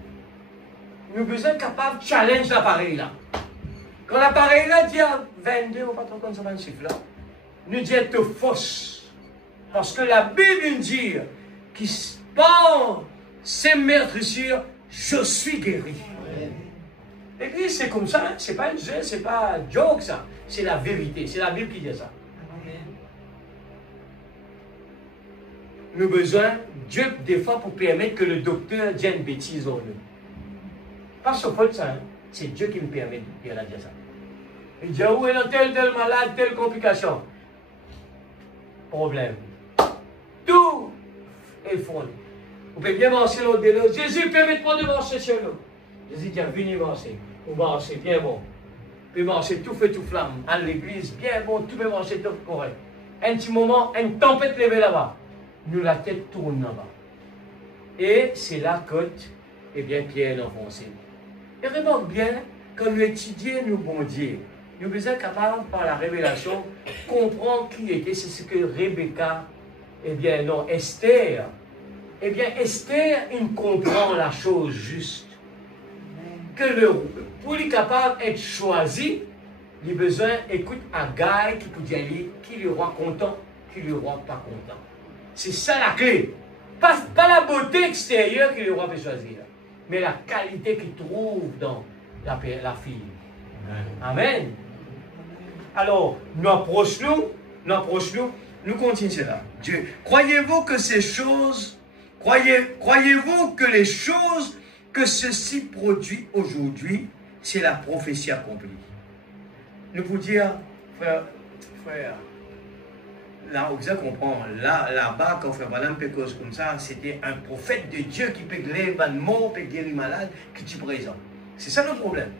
Nous sommes besoin capable de challenge l'appareil là. Quand l'appareil là dit à 22, on ne va pas trop comme ça dans le chiffre là, nous dit être fausse. Parce que la Bible nous dit qu'il par ses meurtrissures, je suis guéri. L'Église, c'est comme ça, hein? C'est pas un jeu, c'est pas un joke ça. C'est la vérité, c'est la Bible qui dit ça. Nous avons besoin, Dieu, des fois, pour permettre que le docteur dise une bêtise en nous. Pas ce faute ça, hein? C'est Dieu qui me permet de dire ça. Il dit, où est tel malade, telle complication? Problème. Tout est fondé. Vous pouvez bien marcher l'autre de l'autre. Jésus, permettez-moi de marcher chez nous. Jésus dit, venez marcher. Vous marchez bien bon. Vous pouvez marcher tout feu, tout flamme. À l'église, bien bon, tout peut marcher tout correct. Un petit moment, une tempête levée là-bas. Nous, la tête tourne là-bas. Et c'est là que, eh bien, Pierre est enfoncé. Et remarque bien, quand nous étudions nos bons dieux, nous sommes capables, par la révélation, comprendre qui était, c'est ce que Rebecca, eh bien, non, Esther, eh bien, Esther, il comprend la chose juste. Que pour lui capable d'être choisi, il a besoin, écoute, Agai qui peut dire qui le roi content, qui le roi pas content. C'est ça la clé. Pas la beauté extérieure que le roi peut choisir, mais la qualité qu'il trouve dans la fille. Amen. Alors, nous approchons, nous continuons cela. Dieu, croyez-vous que ces choses, croyez-vous que les choses que ceci produit aujourd'hui, c'est la prophétie accomplie? Nous vous dire, frère, là, vous allez comprendre, là-bas, quand frère Branham fait cause comme ça, c'était un prophète de Dieu qui peut guérir les morts, peut guérir les malades, qui est présent. C'est ça le problème.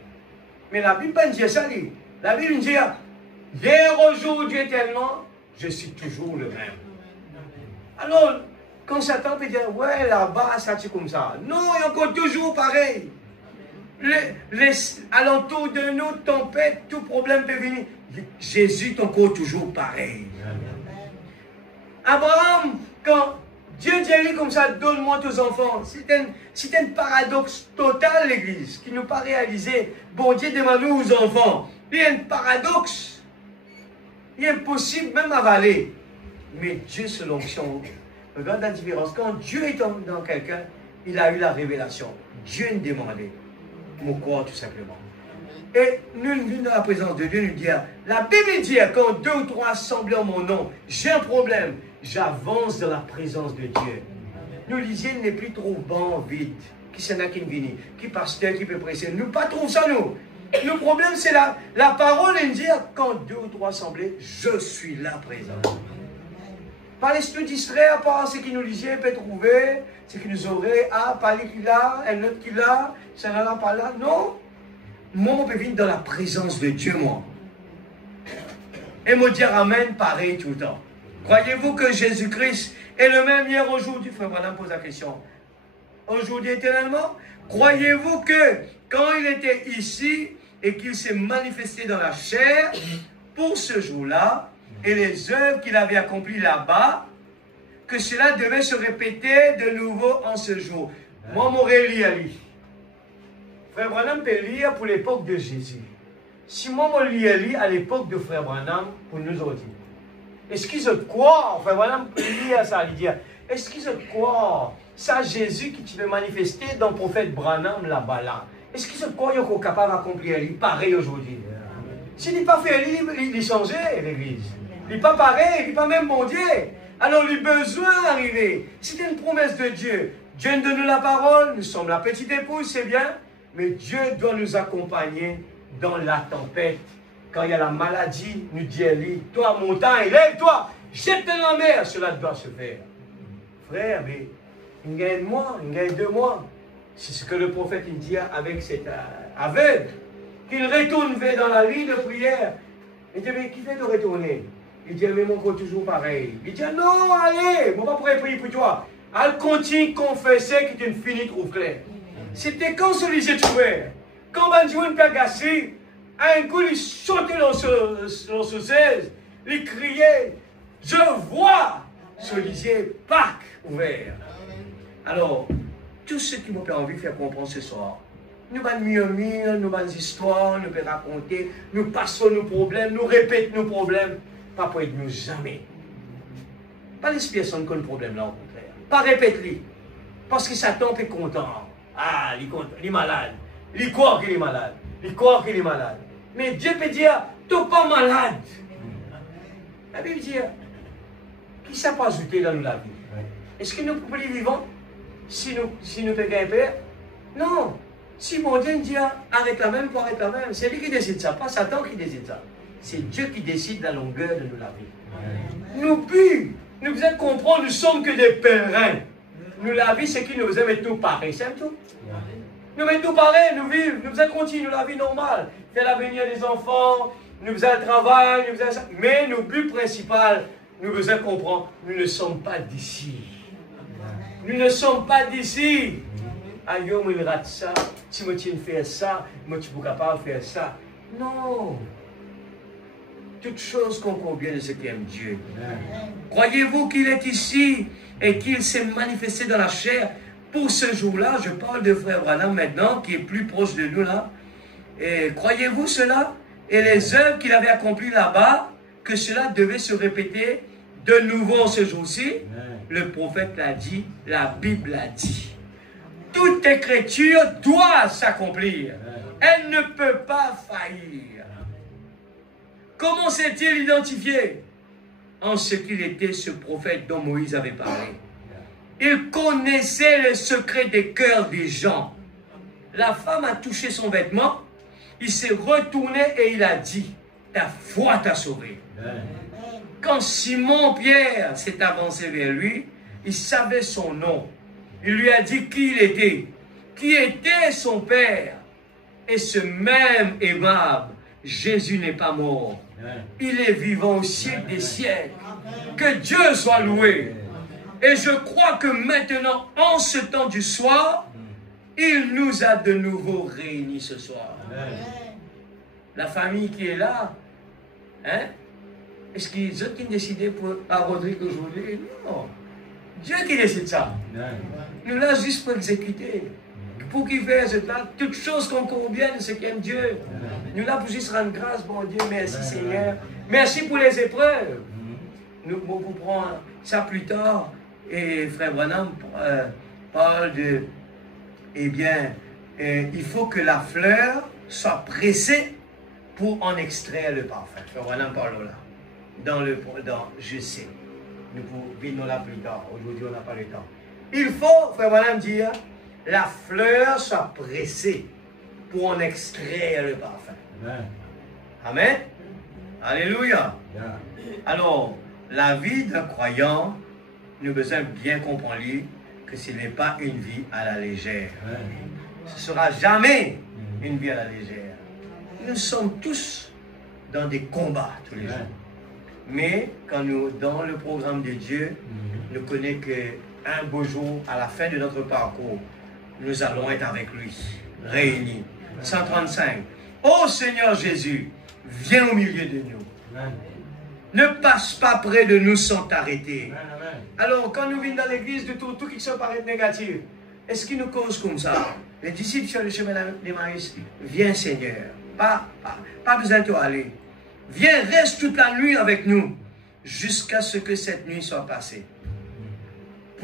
Mais la Bible ne dit pas ça. La Bible dit, hier, aujourd'hui, éternellement, je suis toujours le même. Alors, quand Satan peut dire, ouais, là-bas, ça c'est comme ça. Non, il est encore toujours pareil. Les alentours de nous, tempête, tout problème peut venir. Jésus est encore toujours pareil. Abraham, quand Dieu dit comme ça, donne-moi tes enfants, c'est un paradoxe total, l'Église, qui nous pas réalisé. Bon Dieu demande-nous aux enfants. Il y a un paradoxe. Il est impossible même à avaler. Mais Dieu, c'est l'onction. Regarde la différence. Quand Dieu est dans quelqu'un, il a eu la révélation. Dieu nous demandait. Mon corps, tout simplement. Et nous venons dans la présence de Dieu, nous dire, la Bible dit, quand 2 ou 3 assemblés en mon nom, j'ai un problème, j'avance dans la présence de Dieu. Nous lisions n'est plus trop bon, vide. Qui s'en a qui vient, qui pasteur, qui peut presser. Nous pas trouve ça, nous. Le problème, c'est la parole, elle dit, quand 2 ou 3 assemblés, je suis là présent. Pas l'esprit distrait, à part ce qui nous lisait, peut trouver, ce qui nous aurait, parler qu'il a, un autre qu'il a, ça n'en a pas là. Non. Moi, on peut vivre dans la présence de Dieu, moi. Et me dire Amen, pareil tout le temps. Croyez-vous que Jésus-Christ est le même hier, aujourd'hui? Frère Branham pose la question. Aujourd'hui, éternellement? Croyez-vous que quand il était ici et qu'il s'est manifesté dans la chair, pour ce jour-là, et les œuvres qu'il avait accomplies là-bas, que cela devait se répéter de nouveau en ce jour? Moi, m'aurais lu à lui. Frère Branham peut lire pour l'époque de Jésus. Si moi, je lis à l'époque de Frère Branham, pour nous autres, est-ce qu'ils se croient? Frère Branham peut lire ça, il dit, est-ce qu'ils se croient? Ça, Jésus qui veut manifester dans le prophète Branham là-bas, là. Est-ce qu'ils se croient qu'ils sont capables d'accomplir pareil aujourd'hui? S'il n'est pas fait, il change l'église. Il n'est pas pareil, il n'est pas même bon Dieu. Alors, il a besoin d'arriver. C'est une promesse de Dieu. Dieu nous donne la parole, nous sommes la petite épouse, c'est bien. Mais Dieu doit nous accompagner dans la tempête. Quand il y a la maladie, nous dit Élie, toi, montagne, lève-toi, jette-toi dans la mer. Cela doit se faire. Frère, mais il gagne 1 mois, il gagne 2 mois. C'est ce que le prophète il dit avec cet aveugle. Qu'il retourne vers dans la vie de prière. Il dit, mais qui fait de retourner? Il dit, mais mon corps toujours pareil. Il dit, non, allez, on va pas prier pour toi. Elle continue de confesser qu'il est une finie trouve clair. C'était quand celui-ci trouvait. Quand Benjamin Pagassi, un coup, il sautait dans ce 16, il criait, je vois celui-ci Pâques ouvert. Alors, tout ce qui m'a envie de faire comprendre ce soir, nous allons murmurer, nous allons histoires, nous allons raconter, nous passons nos problèmes, nous répétons nos problèmes, pas pour être nous jamais. Pas l'inspiration qu'on a problème là, au contraire. Pas répéter, parce que Satan est content. Ah, il est malade. Il croit qu'il est malade. Il croit qu'il est malade. Mais Dieu peut dire, tu n'es pas malade. La Bible dit, qui ça peut ajouter dans la vie? Est-ce que nous pouvons vivre si nous payons un père? Non. Si mon Dieu dit arrête la même, pour arrête la même, c'est lui qui décide ça, pas Satan qui décide ça. C'est Dieu qui décide la longueur de nos vie. Nous puis, nous devons comprendre, nous sommes que des pèlerins. Nous, la vie, c'est qui nous faisons mettre tout pareil, c'est tout. Nous mettons tout pareil, nous vivons, nous faisons continuer la vie normale. Faire l'avenir des enfants, nous faisons le travail, nous faisons ça. Mais nos buts principaux, nous devons comprendre, nous ne sommes pas d'ici. Nous ne sommes pas d'ici. Aïe, moi, il rate ça. Timothée fait ça. Moi, tu peux capable de faire ça. Non. Toute chose concourt bien de ce qu'aime Dieu. Croyez-vous qu'il est ici et qu'il s'est manifesté dans la chair pour ce jour-là? Je parle de frère Branham maintenant, qui est plus proche de nous là. Et croyez-vous cela? Et les œuvres qu'il avait accomplies là-bas, que cela devait se répéter de nouveau ce jour-ci? Le prophète l'a dit, la Bible l'a dit. Toute écriture doit s'accomplir. Elle ne peut pas faillir. Comment s'est-il identifié? En ce qu'il était ce prophète dont Moïse avait parlé. Il connaissait le secret des cœurs des gens. La femme a touché son vêtement, il s'est retourné et il a dit, ta foi t'a sauvé. Quand Simon-Pierre s'est avancé vers lui, il savait son nom. Il lui a dit qui il était, qui était son père. Et ce même aimable, Jésus n'est pas mort. Il est vivant au siècle des siècles. Que Dieu soit loué. Et je crois que maintenant, en ce temps du soir, il nous a de nouveau réunis ce soir. La famille qui est là, hein? Est-ce qu'ils ont décidé pour Rodrigue aujourd'hui? Non. Dieu qui décide ça. Nous là juste pour exécuter. Pour qu'il fasse cela, toutes choses concourent bien de ce qu'aime Dieu. Nous là pour juste rendre grâce, bon Dieu, merci Seigneur. Merci pour les épreuves. Nous prendrons ça plus tard. Et frère Branham parle de, eh bien, il faut que la fleur soit pressée pour en extraire le parfum. Frère Branham parle là. Je sais. Nous venons là plus tard. Aujourd'hui, on n'a pas le temps. Il faut, frère Branham dire, la fleur soit pressée pour en extraire le parfum. Amen. Amen. Alléluia. Alors, la vie d'un croyant, nous devons bien comprendre que ce n'est pas une vie à la légère. Ce ne sera jamais une vie à la légère. Nous sommes tous dans des combats tous les jours. Mais quand nous, dans le programme de Dieu, nous connaissons qu'un beau jour, à la fin de notre parcours, nous allons être avec lui, réunis. 135. Ô Seigneur Jésus, viens au milieu de nous. Amen. Ne passe pas près de nous sans t'arrêter. Alors, quand nous venons dans l'église, de tout qui se paraît négatif, est-ce qu'il nous cause comme ça? Les disciples sur le chemin d'Emmaüs, viens Seigneur, pas besoin de toi aller. Viens, reste toute la nuit avec nous, jusqu'à ce que cette nuit soit passée.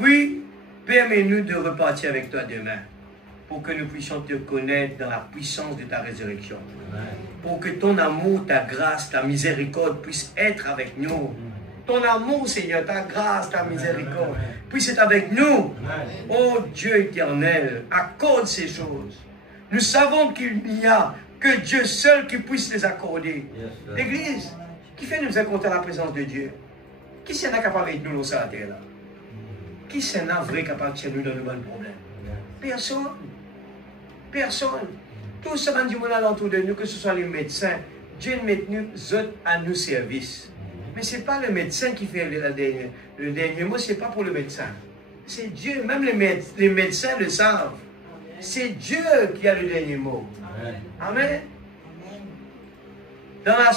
Puis, permets-nous de repartir avec toi demain, pour que nous puissions te connaître dans la puissance de ta résurrection. Amen. Pour que ton amour, ta grâce, ta miséricorde puissent être avec nous. Ton amour, Seigneur, ta grâce, ta miséricorde puissent être avec nous. Ô Dieu éternel, accorde ces choses. Nous savons qu'il n'y a que Dieu seul qui puisse les accorder. L'Église, qui fait nous accorder la présence de Dieu? Qui s'en est capable de nous sur la terre là? Qui s'en est vrai capable de nous dans le bon problème? Personne. Personne. Tout ce qui est alentour de nous, que ce soit les médecins, Dieu met nous à nos services. Mais ce n'est pas le médecin qui fait le dernier mot, ce n'est pas pour le médecin. C'est Dieu, même les médecins le savent. C'est Dieu qui a le dernier mot. Amen. Dans la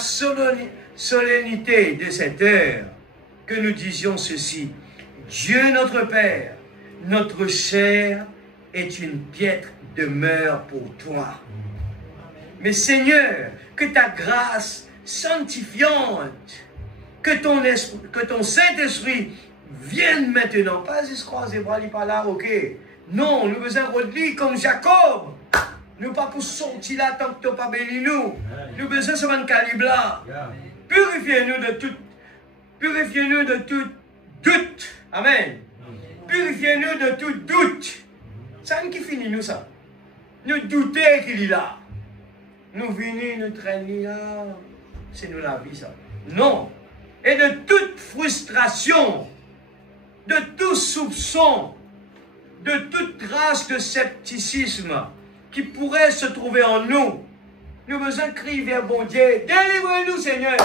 solennité de cette heure, que nous disions ceci: Dieu notre Père, notre chair est une piètre demeure pour toi. Mais Seigneur, que ta grâce sanctifiante, que ton Saint-Esprit vienne maintenant. Pas juste croiser les bras, il pas là, ok. Non, nous besoin de comme Jacob. Nous pas pour sortir là tant que tu n'as pas béni nous. Nous besoin de ce calibre là. Purifiez-nous de tout doute. Amen. Purifiez-nous de tout doute. Ça qui finit nous ça. nous douter qu'il est là. Nous venons, nous traîner, c'est nous la vie ça. Non. Et de toute frustration, de tout soupçon, de toute trace de scepticisme qui pourrait se trouver en nous, nous avons besoin de crier vers bon Dieu. Délivrez-nous, Seigneur.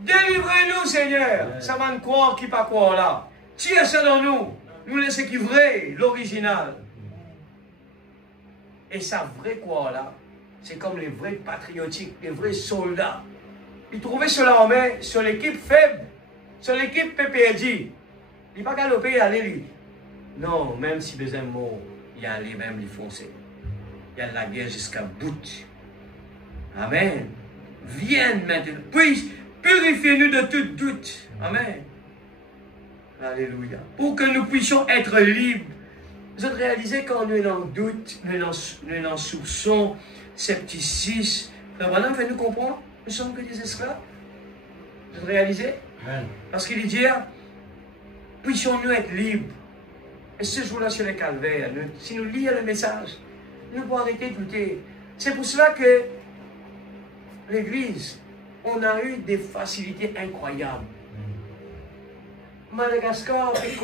Délivrez-nous, Seigneur. Ça va nous croire qui pas croire là. Tire ça dans nous. Nous laissez qui vrai, l'original. Et ça vrai croire là, c'est comme les vrais patriotiques, les vrais soldats. Ils trouvaient cela en main sur l'équipe faible, sur l'équipe PPD. Il pas galoper et aller lui. Non, même si besoin de mots, il y a les mêmes les foncer. Il y a la guerre jusqu'à bout. Amen. Viens maintenant. Puis, purifiez-nous de tout doute. Amen. Alléluia. Pour que nous puissions être libres. Vous avez réalisé quand nous en doute, nous en soupçon, scepticisme. Voilà, faites-nous comprendre. Nous sommes que des esclaves. Vous avez réalisé? Parce qu'il dit, puissions-nous être libres. Et ce jour-là sur le calvaire, si nous lisons le message, nous pouvons arrêter de douter. C'est pour cela que l'Église, on a eu des facilités incroyables. Madagascar peut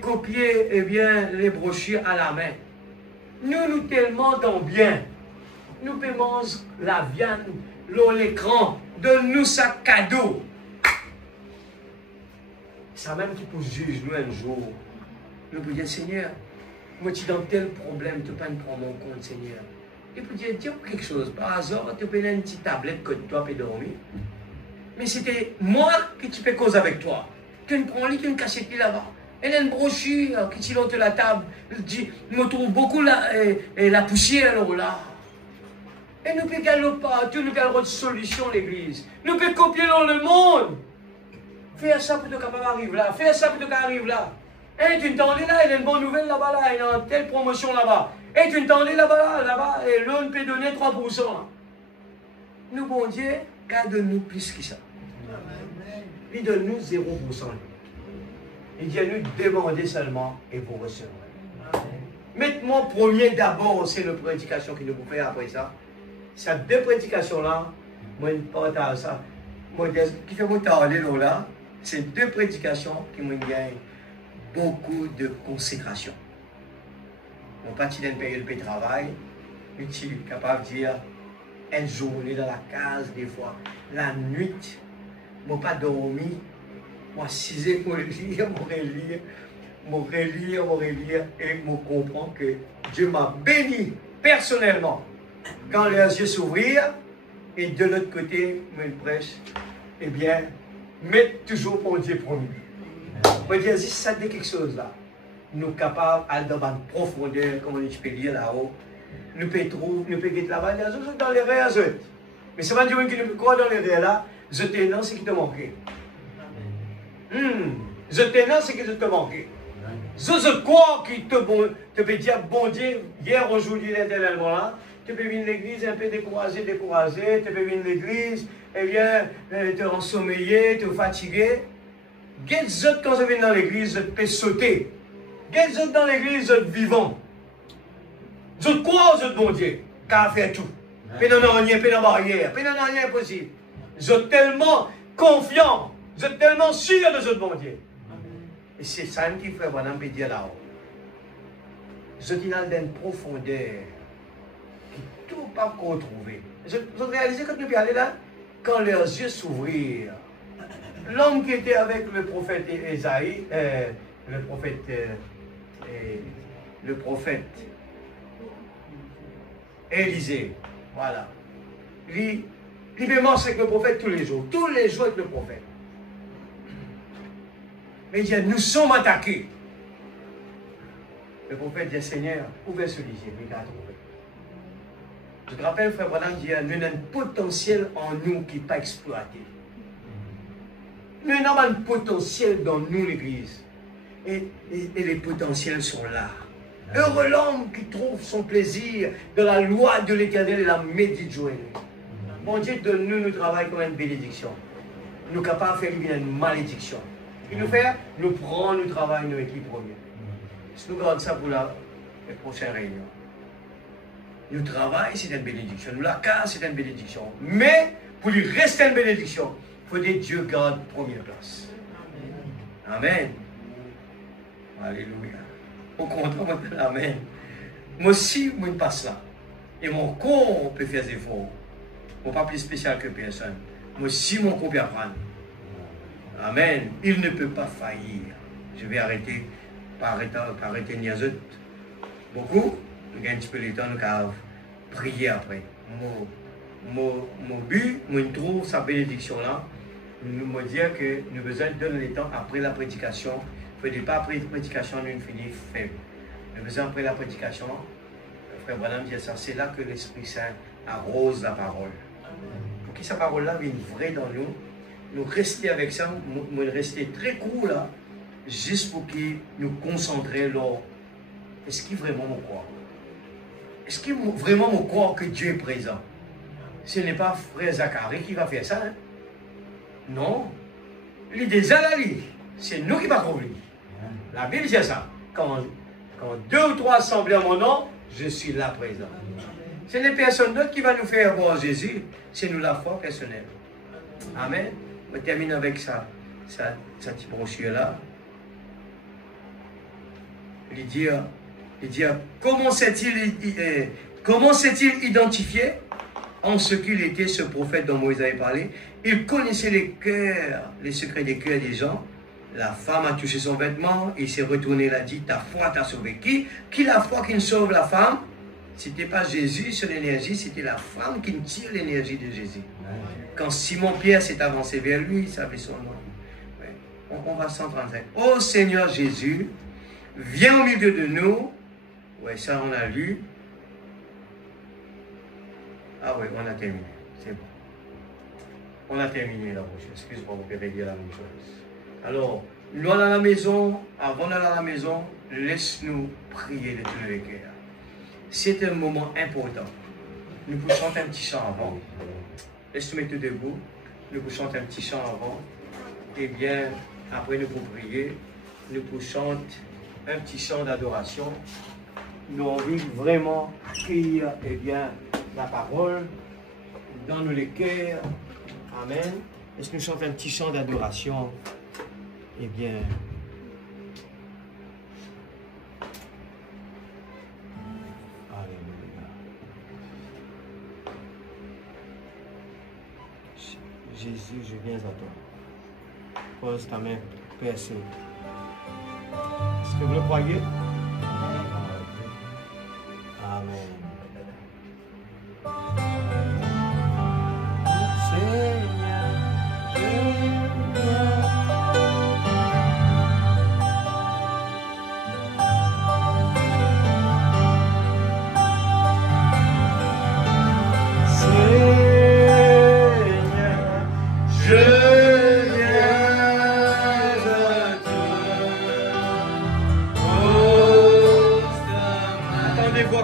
copier eh bien, les brochures à la main. Nous tellement dans bien. Nous paiement la viande, l'écran, donne-nous ça cadeau. Ça même qui peut juger nous un jour. Nous pouvons dire, Seigneur, moi tu es dans tel problème, tu ne peux pas me prendre en compte, Seigneur. Il peut dire, dis quelque chose. Par hasard, tu peux donner une petite tablette que toi peux dormir. Mais c'était moi qui tu peux causer avec toi. Tu me prends lit, tu me caches là-bas. Elle a une brochure qui tire de la table. Je me trouve beaucoup la poussière là. Et nous ne pouvons pas, tu nous avons une solution, l'Église. Nous pouvons copier dans le monde. Fais ça pour te capable arriver là. Fais ça pour te arriver là. Et tu t'entendais là, il y a une bonne nouvelle là-bas, là, il y a une telle promotion là-bas. Et tu t'entendais là-bas, et l'on peut donner 3%. Nous, bon Dieu, garde-nous plus que ça. Il donne-nous 0%. Il dit à nous demander seulement et vous recevrez. Mettez-moi premier d'abord, c'est la prédication qui nous fait après ça. Ces deux prédications-là, moi, je partage ça. Moi, qui fait mon temps là, c'est deux prédications qui me gagnent beaucoup de consécration. Mon parti d'un pays de travail, je suis capable de dire une journée dans la case, des fois, la nuit, je n'ai pas dormi, moi, 6 heures, je relire, et je comprends que Dieu m'a béni personnellement. Quand les yeux s'ouvrirent, et de l'autre côté, je prêche, eh bien, mettre toujours pour Dieu premier. Je veux dire, si ça dit quelque chose là, nous sommes capables d'aller dans une profondeur, comme on peut lire là-haut, nous pouvons trouver, nous pouvons être là-bas, dans les rêves, mais c'est pas Dieu qui nous croit dans les rêves là, je t'énonce ce qui te manquait. Je t'énonce ce qui te manquait. Je crois qu'il te peut dire, bon Dieu, hier, aujourd'hui, l'éternellement là, tu peux venir à l'église un peu découragé, tu peux venir à l'église, eh bien, te ensommeiller, te fatiguer. Quels autres, quand je viens dans l'église, je peux sauter. Quels autres dans l'église, je suis vivant. Je crois aux autres, bon Dieu, car fait tout. Puis non, rien, puis non, barrière, puis non, rien possible. Je suis tellement confiant, je suis tellement sûr de ce bon Dieu. Et c'est ça qui fait, voilà, on peut dire là-haut. Je suis dans une profondeur qui tout pas qu'on trouver. Je réalisais quand nous sommes allés là, quand leurs yeux s'ouvrirent, l'homme qui était avec le prophète Ésaïe, le prophète Élisée, voilà. Il marche avec le prophète tous les jours avec le prophète. Mais il dit, nous sommes attaqués. Le prophète dit, Seigneur, où est ce lycée? Je te rappelle, frère Branham dit, nous avons un potentiel en nous qui n'est pas exploité. Nous avons un potentiel dans nous, l'Église. Et les potentiels sont là. Heureux l'homme qui trouve son plaisir de la loi de l'Éternel et la médite journée. Bon Dieu, donne-nous notre travail comme une bénédiction. Nous sommes capables de faire une malédiction. Il nous fait, nous prenons le travail, nous équipe premier. Si nous gardons ça pour la prochaine réunion. Nous travaillons, c'est une bénédiction. Nous la casse, c'est une bénédiction. Mais, pour lui rester une bénédiction, il faut que Dieu garde première place. Amen. Alléluia. Au contraire, amen. Moi aussi, je passe là. Et mon corps peut faire des efforts. Je ne suis pas plus spécial que personne. Moi aussi, mon corps peut apprendre. Amen. Il ne peut pas faillir. Je vais arrêter, pas arrêter ni à eux. Beaucoup, nous avons un petit peu de temps, nous allons prier après. Mon but, moi, je trouve sa bénédiction-là, nous me dire que nous avons besoin de donner le temps après la prédication. Il ne faut pas après la prédication, nous finir faible. Nous avons besoin après la prédication. Frère Branham dit ça, c'est là que l'Esprit Saint arrose la parole. Pour que cette parole-là vienne vraie dans nous, nous rester avec ça, nous rester très court là, juste pour que nous concentrions là. Est-ce qu'il vraiment me croit? Est-ce qu'il vraiment me croit que Dieu est présent? Ce n'est pas frère Zacharie qui va faire ça. Hein? Non. Il est déjà là, c'est nous qui va trouver. La Bible dit ça. Quand 2 ou 3 assemblés en mon nom, je suis là présent. Ce n'est personne d'autre qui va nous faire voir Jésus, c'est nous la foi personnelle. Amen. On termine avec ça, cette brochure-là. Il dit, comment s'est-il identifié en ce qu'il était ce prophète dont Moïse avait parlé? Il connaissait les cœurs, les secrets des cœurs des gens. La femme a touché son vêtement, il s'est retourné, il a dit, ta foi t'a sauvé. Qui la foi qui ne sauve la femme? Ce n'était pas Jésus sur l'énergie, c'était la femme qui tire l'énergie de Jésus. Quand Simon-Pierre s'est avancé vers lui, il savait son nom. Ouais. On va 135. Ô Seigneur Jésus, viens au milieu de nous. Oui, ça on a lu. Ah oui, on a terminé. C'est bon. On a terminé la prochaine. Excuse-moi, vous pouvez dire la même chose. Alors, nous allons à la maison. Avant d'aller à la maison, laisse-nous prier de tous les cœurs. C'est un moment important. Nous pouvons chanter un petit chant avant. Laisse-nous mettre debout. Nous pouvons chanter un petit chant avant. Et bien, après nous pouvons prier. Nous pouvons chanter un petit chant d'adoration. Nous avons envie vraiment accueillir la parole dans nos cœurs. Amen. Est-ce que nous chantons un petit chant d'adoration? Eh bien, alléluia. Jésus, je viens à toi. Pose ta main percée. Est-ce que vous le croyez? Amen.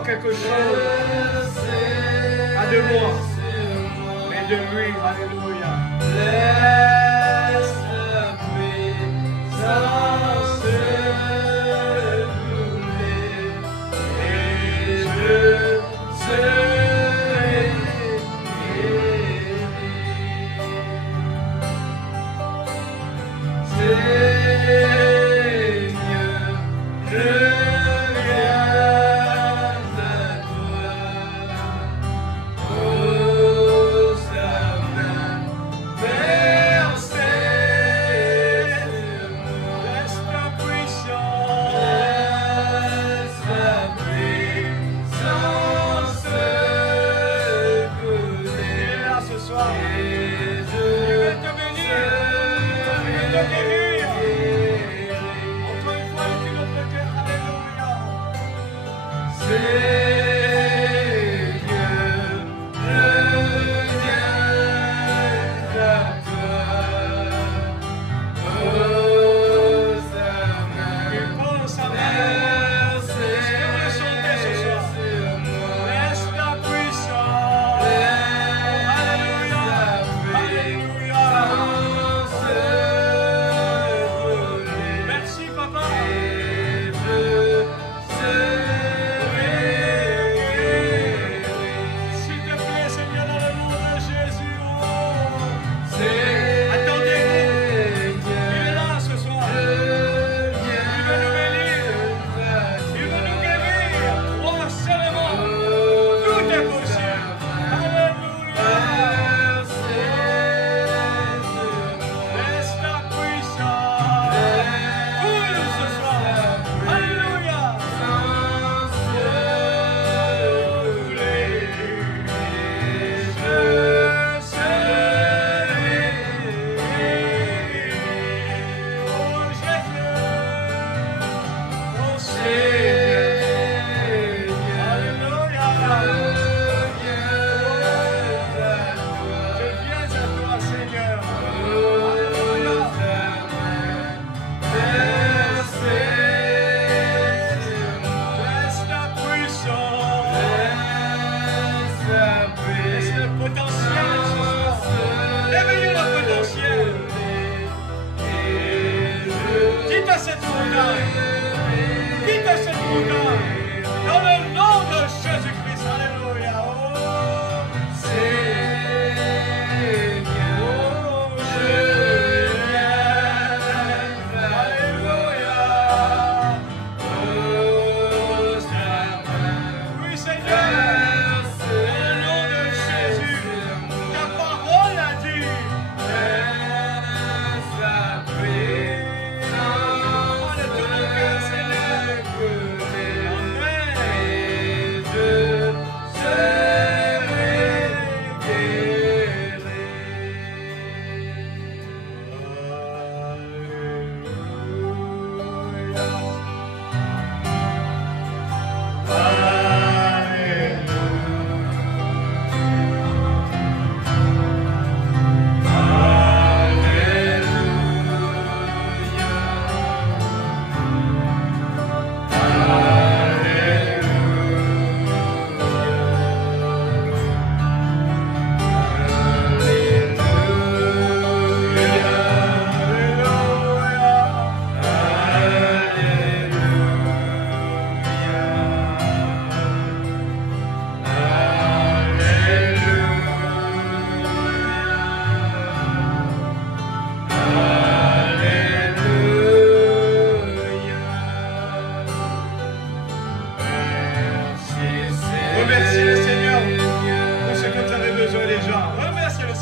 Quelque chose, pas de moi, mais de lui, alléluia. Laisse la présence brûler, et je serai Seigneur, je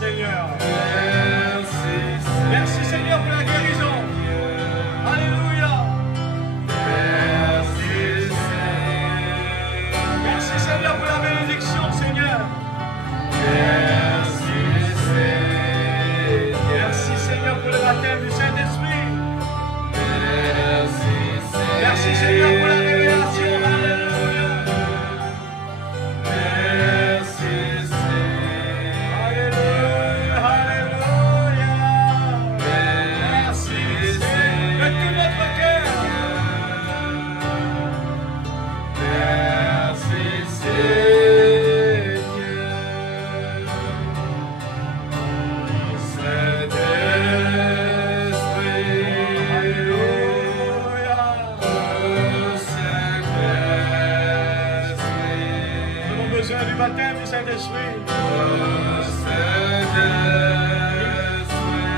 Seigneur. Merci Seigneur pour la guérison. Alléluia. Merci Seigneur pour la bénédiction, Seigneur. Merci Seigneur pour le baptême du Saint-Esprit. Merci Seigneur pour la révélation. Alléluia. Alléluia. Alléluia. Merci de tout notre cœur. Merci Seigneur. Du baptême du Saint-Esprit.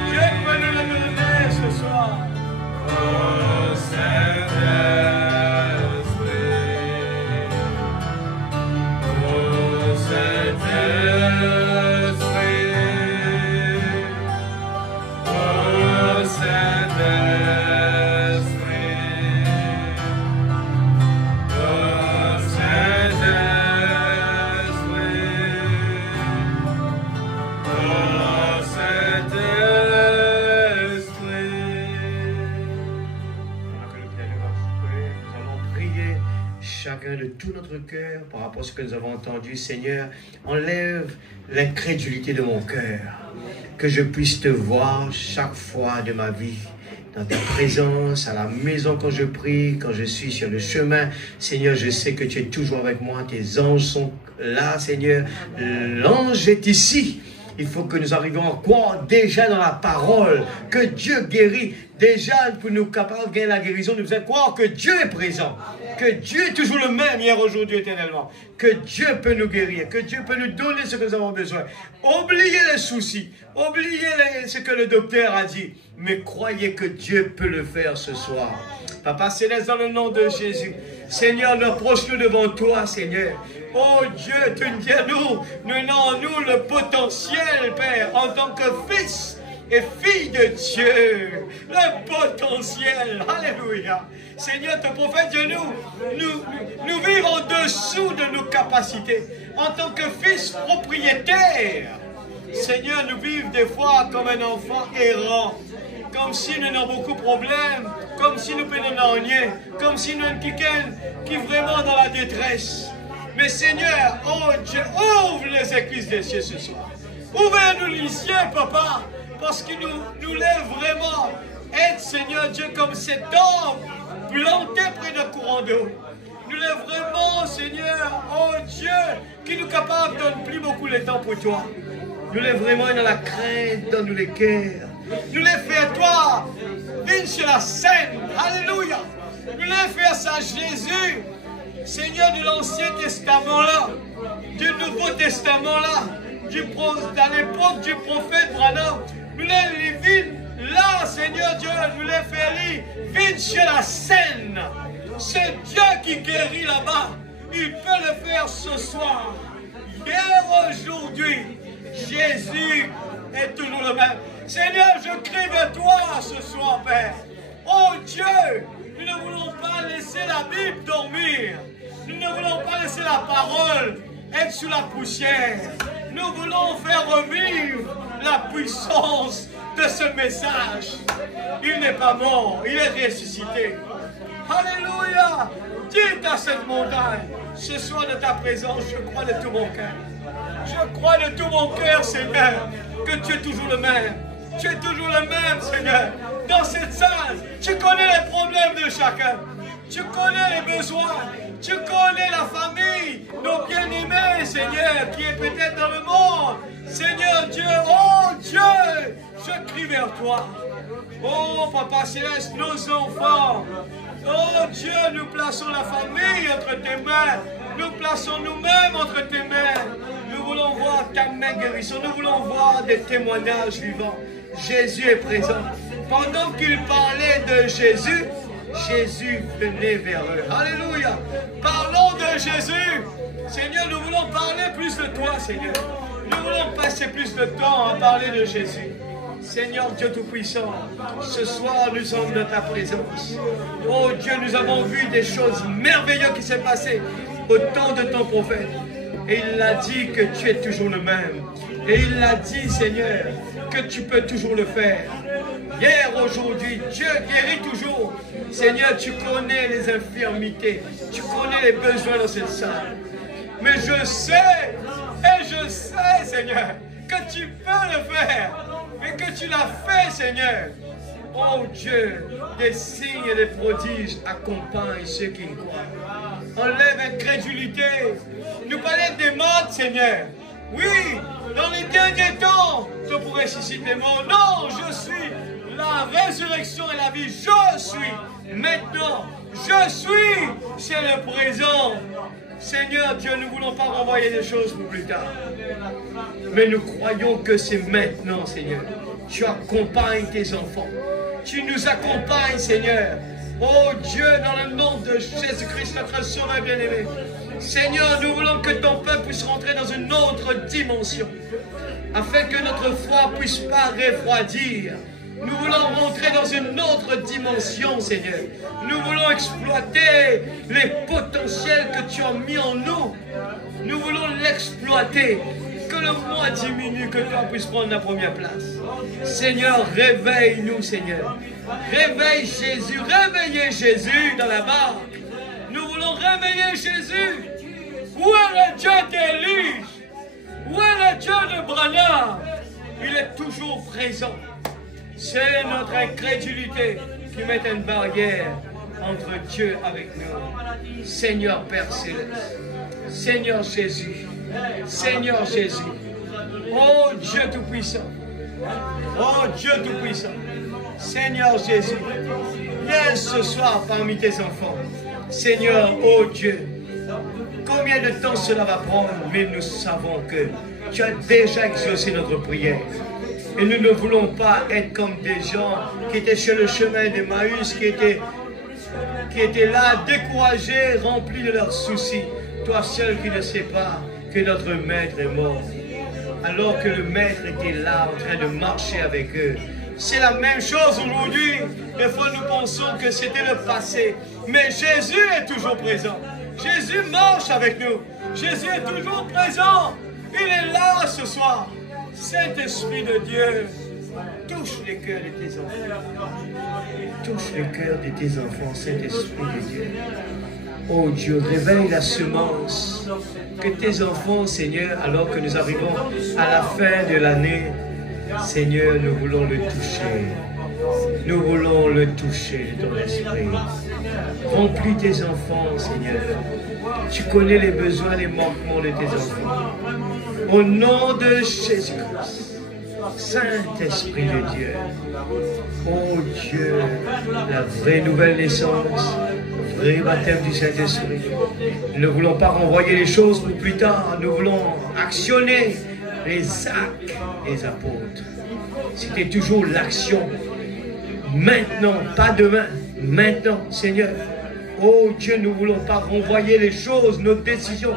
Dieu peut nous le donner ce soir. De tout notre cœur par rapport à ce que nous avons entendu. Seigneur, enlève l'incrédulité de mon cœur, que je puisse te voir chaque fois de ma vie, dans ta présence, à la maison quand je prie, quand je suis sur le chemin. Seigneur, je sais que tu es toujours avec moi, tes anges sont là, Seigneur. L'ange est ici. Il faut que nous arrivions à croire déjà dans la parole, que Dieu guérit. Déjà, pour nous capables de gagner la guérison, nous devons croire que Dieu est présent, que Dieu est toujours le même hier, aujourd'hui, éternellement, que Dieu peut nous guérir, que Dieu peut nous donner ce que nous avons besoin. Oubliez les soucis, oubliez ce que le docteur a dit, mais croyez que Dieu peut le faire ce soir. Papa Céleste, dans le nom de Jésus, Seigneur, nous approchons devant toi, Seigneur. Oh Dieu, tu dis à nous, nous avons en nous le potentiel, Père, en tant que fils et fille de Dieu. Le potentiel, alléluia. Seigneur, ton prophète de nous vivons en dessous de nos capacités, en tant que fils propriétaire. Seigneur, nous vivons des fois comme un enfant errant, comme si nous avons beaucoup de problèmes, comme si nous ne pouvons rien, comme si nous avons quelqu'un qui est vraiment dans la détresse. Mais Seigneur, oh Dieu, ouvre les écluses des cieux ce soir. Ouvre-nous les cieux, Papa, parce qu'il nous lève vraiment. Aide, Seigneur Dieu, comme cet homme planté près d'un courant d'eau. Nous lève vraiment, Seigneur, oh Dieu, qui nous est capable de donner plus beaucoup de temps pour toi. Nous lève vraiment dans la crainte, dans nous les cœurs. Nous les fait toi, viens sur la scène, alléluia. Nous les fait à Jésus, Seigneur de l'Ancien Testament là, du Nouveau Testament là, dans l'époque du prophète Branham, nous les vignes là, Seigneur Dieu, nous les fait viens sur la scène. C'est Dieu qui guérit là-bas, il peut le faire ce soir. Hier, aujourd'hui, Jésus est toujours le même. Seigneur, je crie vers toi ce soir, Père. Oh Dieu, nous ne voulons pas laisser la Bible dormir. Nous ne voulons pas laisser la parole être sous la poussière. Nous voulons faire revivre la puissance de ce message. Il n'est pas mort, il est ressuscité. Alléluia. Dites à cette montagne, ce soir de ta présence, je crois de tout mon cœur. Je crois de tout mon cœur, Seigneur, que tu es toujours le même. Tu es toujours le même, Seigneur. Dans cette salle, tu connais les problèmes de chacun. Tu connais les besoins. Tu connais la famille, nos bien-aimés, Seigneur, qui est peut-être dans le monde. Seigneur Dieu, oh Dieu, je crie vers toi. Oh Papa Céleste, nos enfants. Oh Dieu, nous plaçons la famille entre tes mains. Nous plaçons nous-mêmes entre tes mains. Nous voulons voir ta main guérissante. Nous voulons voir des témoignages vivants. Jésus est présent. Pendant qu'il parlait de Jésus, Jésus venait vers eux. Alléluia. Parlons de Jésus. Seigneur, nous voulons parler plus de toi, Seigneur. Nous voulons passer plus de temps à parler de Jésus. Seigneur Dieu Tout-Puissant, ce soir nous sommes dans ta présence. Oh Dieu, nous avons vu des choses merveilleuses qui s'est passées au temps de ton prophète. Et il a dit que tu es toujours le même. Et il a dit, Seigneur, que tu peux toujours le faire. Hier, aujourd'hui, Dieu guérit toujours. Seigneur, tu connais les infirmités. Tu connais les besoins dans cette salle. Mais je sais, et je sais, Seigneur, que tu peux le faire. Et que tu l'as fait, Seigneur. Oh Dieu, des signes et des prodiges accompagnent ceux qui croient. Enlève incrédulité. Nous parlons des morts, Seigneur. Oui, dans les derniers temps, tu pourrais ressusciter mort. Non, je suis la résurrection et la vie. Je suis maintenant. Je suis. C'est le présent. Seigneur Dieu, nous ne voulons pas renvoyer des choses pour plus tard. Mais nous croyons que c'est maintenant, Seigneur. Tu accompagnes tes enfants. Tu nous accompagnes, Seigneur. Oh Dieu, dans le nom de Jésus-Christ, notre Sauveur bien-aimé. Seigneur, nous voulons que ton peuple puisse rentrer dans une autre dimension. Afin que notre foi ne puisse pas refroidir. Nous voulons rentrer dans une autre dimension, Seigneur. Nous voulons exploiter les potentiels que tu as mis en nous. Nous voulons l'exploiter. Que le moi diminue, que toi puisses prendre la première place. Seigneur, réveille-nous, Seigneur. Réveille Jésus. Réveillez Jésus dans la barque. Nous voulons réveiller Jésus. Où est le Dieu d'Élie? Où est le Dieu de Branham? Il est toujours présent. C'est notre incrédulité qui met une barrière entre Dieu avec nous. Seigneur Père Céleste, Seigneur Jésus, Seigneur Jésus, oh Dieu Tout-Puissant, oh Dieu Tout-Puissant, Seigneur Jésus, viens ce soir parmi tes enfants. Seigneur, oh Dieu, combien de temps cela va prendre, mais nous savons que tu as déjà exaucé notre prière. Et nous ne voulons pas être comme des gens qui étaient sur le chemin d'Emmaüs, qui étaient là, découragés, remplis de leurs soucis. Toi seul qui ne sais pas que notre maître est mort. Alors que le maître était là, en train de marcher avec eux. C'est la même chose aujourd'hui. Des fois, nous pensons que c'était le passé. Mais Jésus est toujours présent. Jésus marche avec nous. Jésus est toujours présent. Il est là ce soir. Saint-Esprit de Dieu, touche les cœurs de tes enfants. Touche les cœurs de tes enfants, Saint-Esprit de Dieu. Oh Dieu, réveille la semence. Que tes enfants, Seigneur, alors que nous arrivons à la fin de l'année, Seigneur, nous voulons le toucher. Nous voulons le toucher de ton esprit. Remplis tes enfants, Seigneur. Tu connais les besoins, les manquements de tes enfants. Au nom de Jésus-Christ, Saint-Esprit de Dieu, oh Dieu, la vraie nouvelle naissance, vrai baptême du Saint-Esprit. Nous ne voulons pas renvoyer les choses pour plus tard, nous voulons actionner les actes des apôtres. C'était toujours l'action. Maintenant, pas demain, maintenant, Seigneur. Oh Dieu, nous ne voulons pas renvoyer les choses, nos décisions,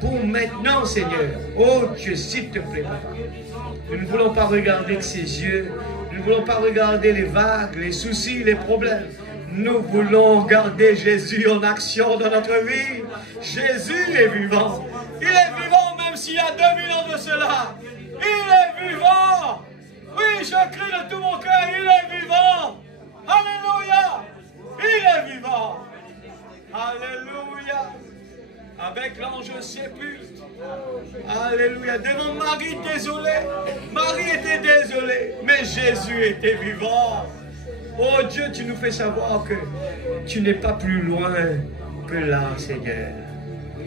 pour maintenant, Seigneur. Oh Dieu, s'il te plaît, Papa. Nous ne voulons pas regarder que ses yeux. Nous ne voulons pas regarder les vagues, les soucis, les problèmes. Nous voulons regarder Jésus en action dans notre vie. Jésus est vivant. Il est vivant même s'il y a 2000 ans de cela. Il est vivant. Oui, je crie de tout mon cœur, il est vivant. Alléluia. Il est vivant. Alléluia. Avec l'ange sépulcre. Alléluia. Devant Marie désolée. Marie était désolée. Mais Jésus était vivant. Oh Dieu, tu nous fais savoir que tu n'es pas plus loin que là, Seigneur.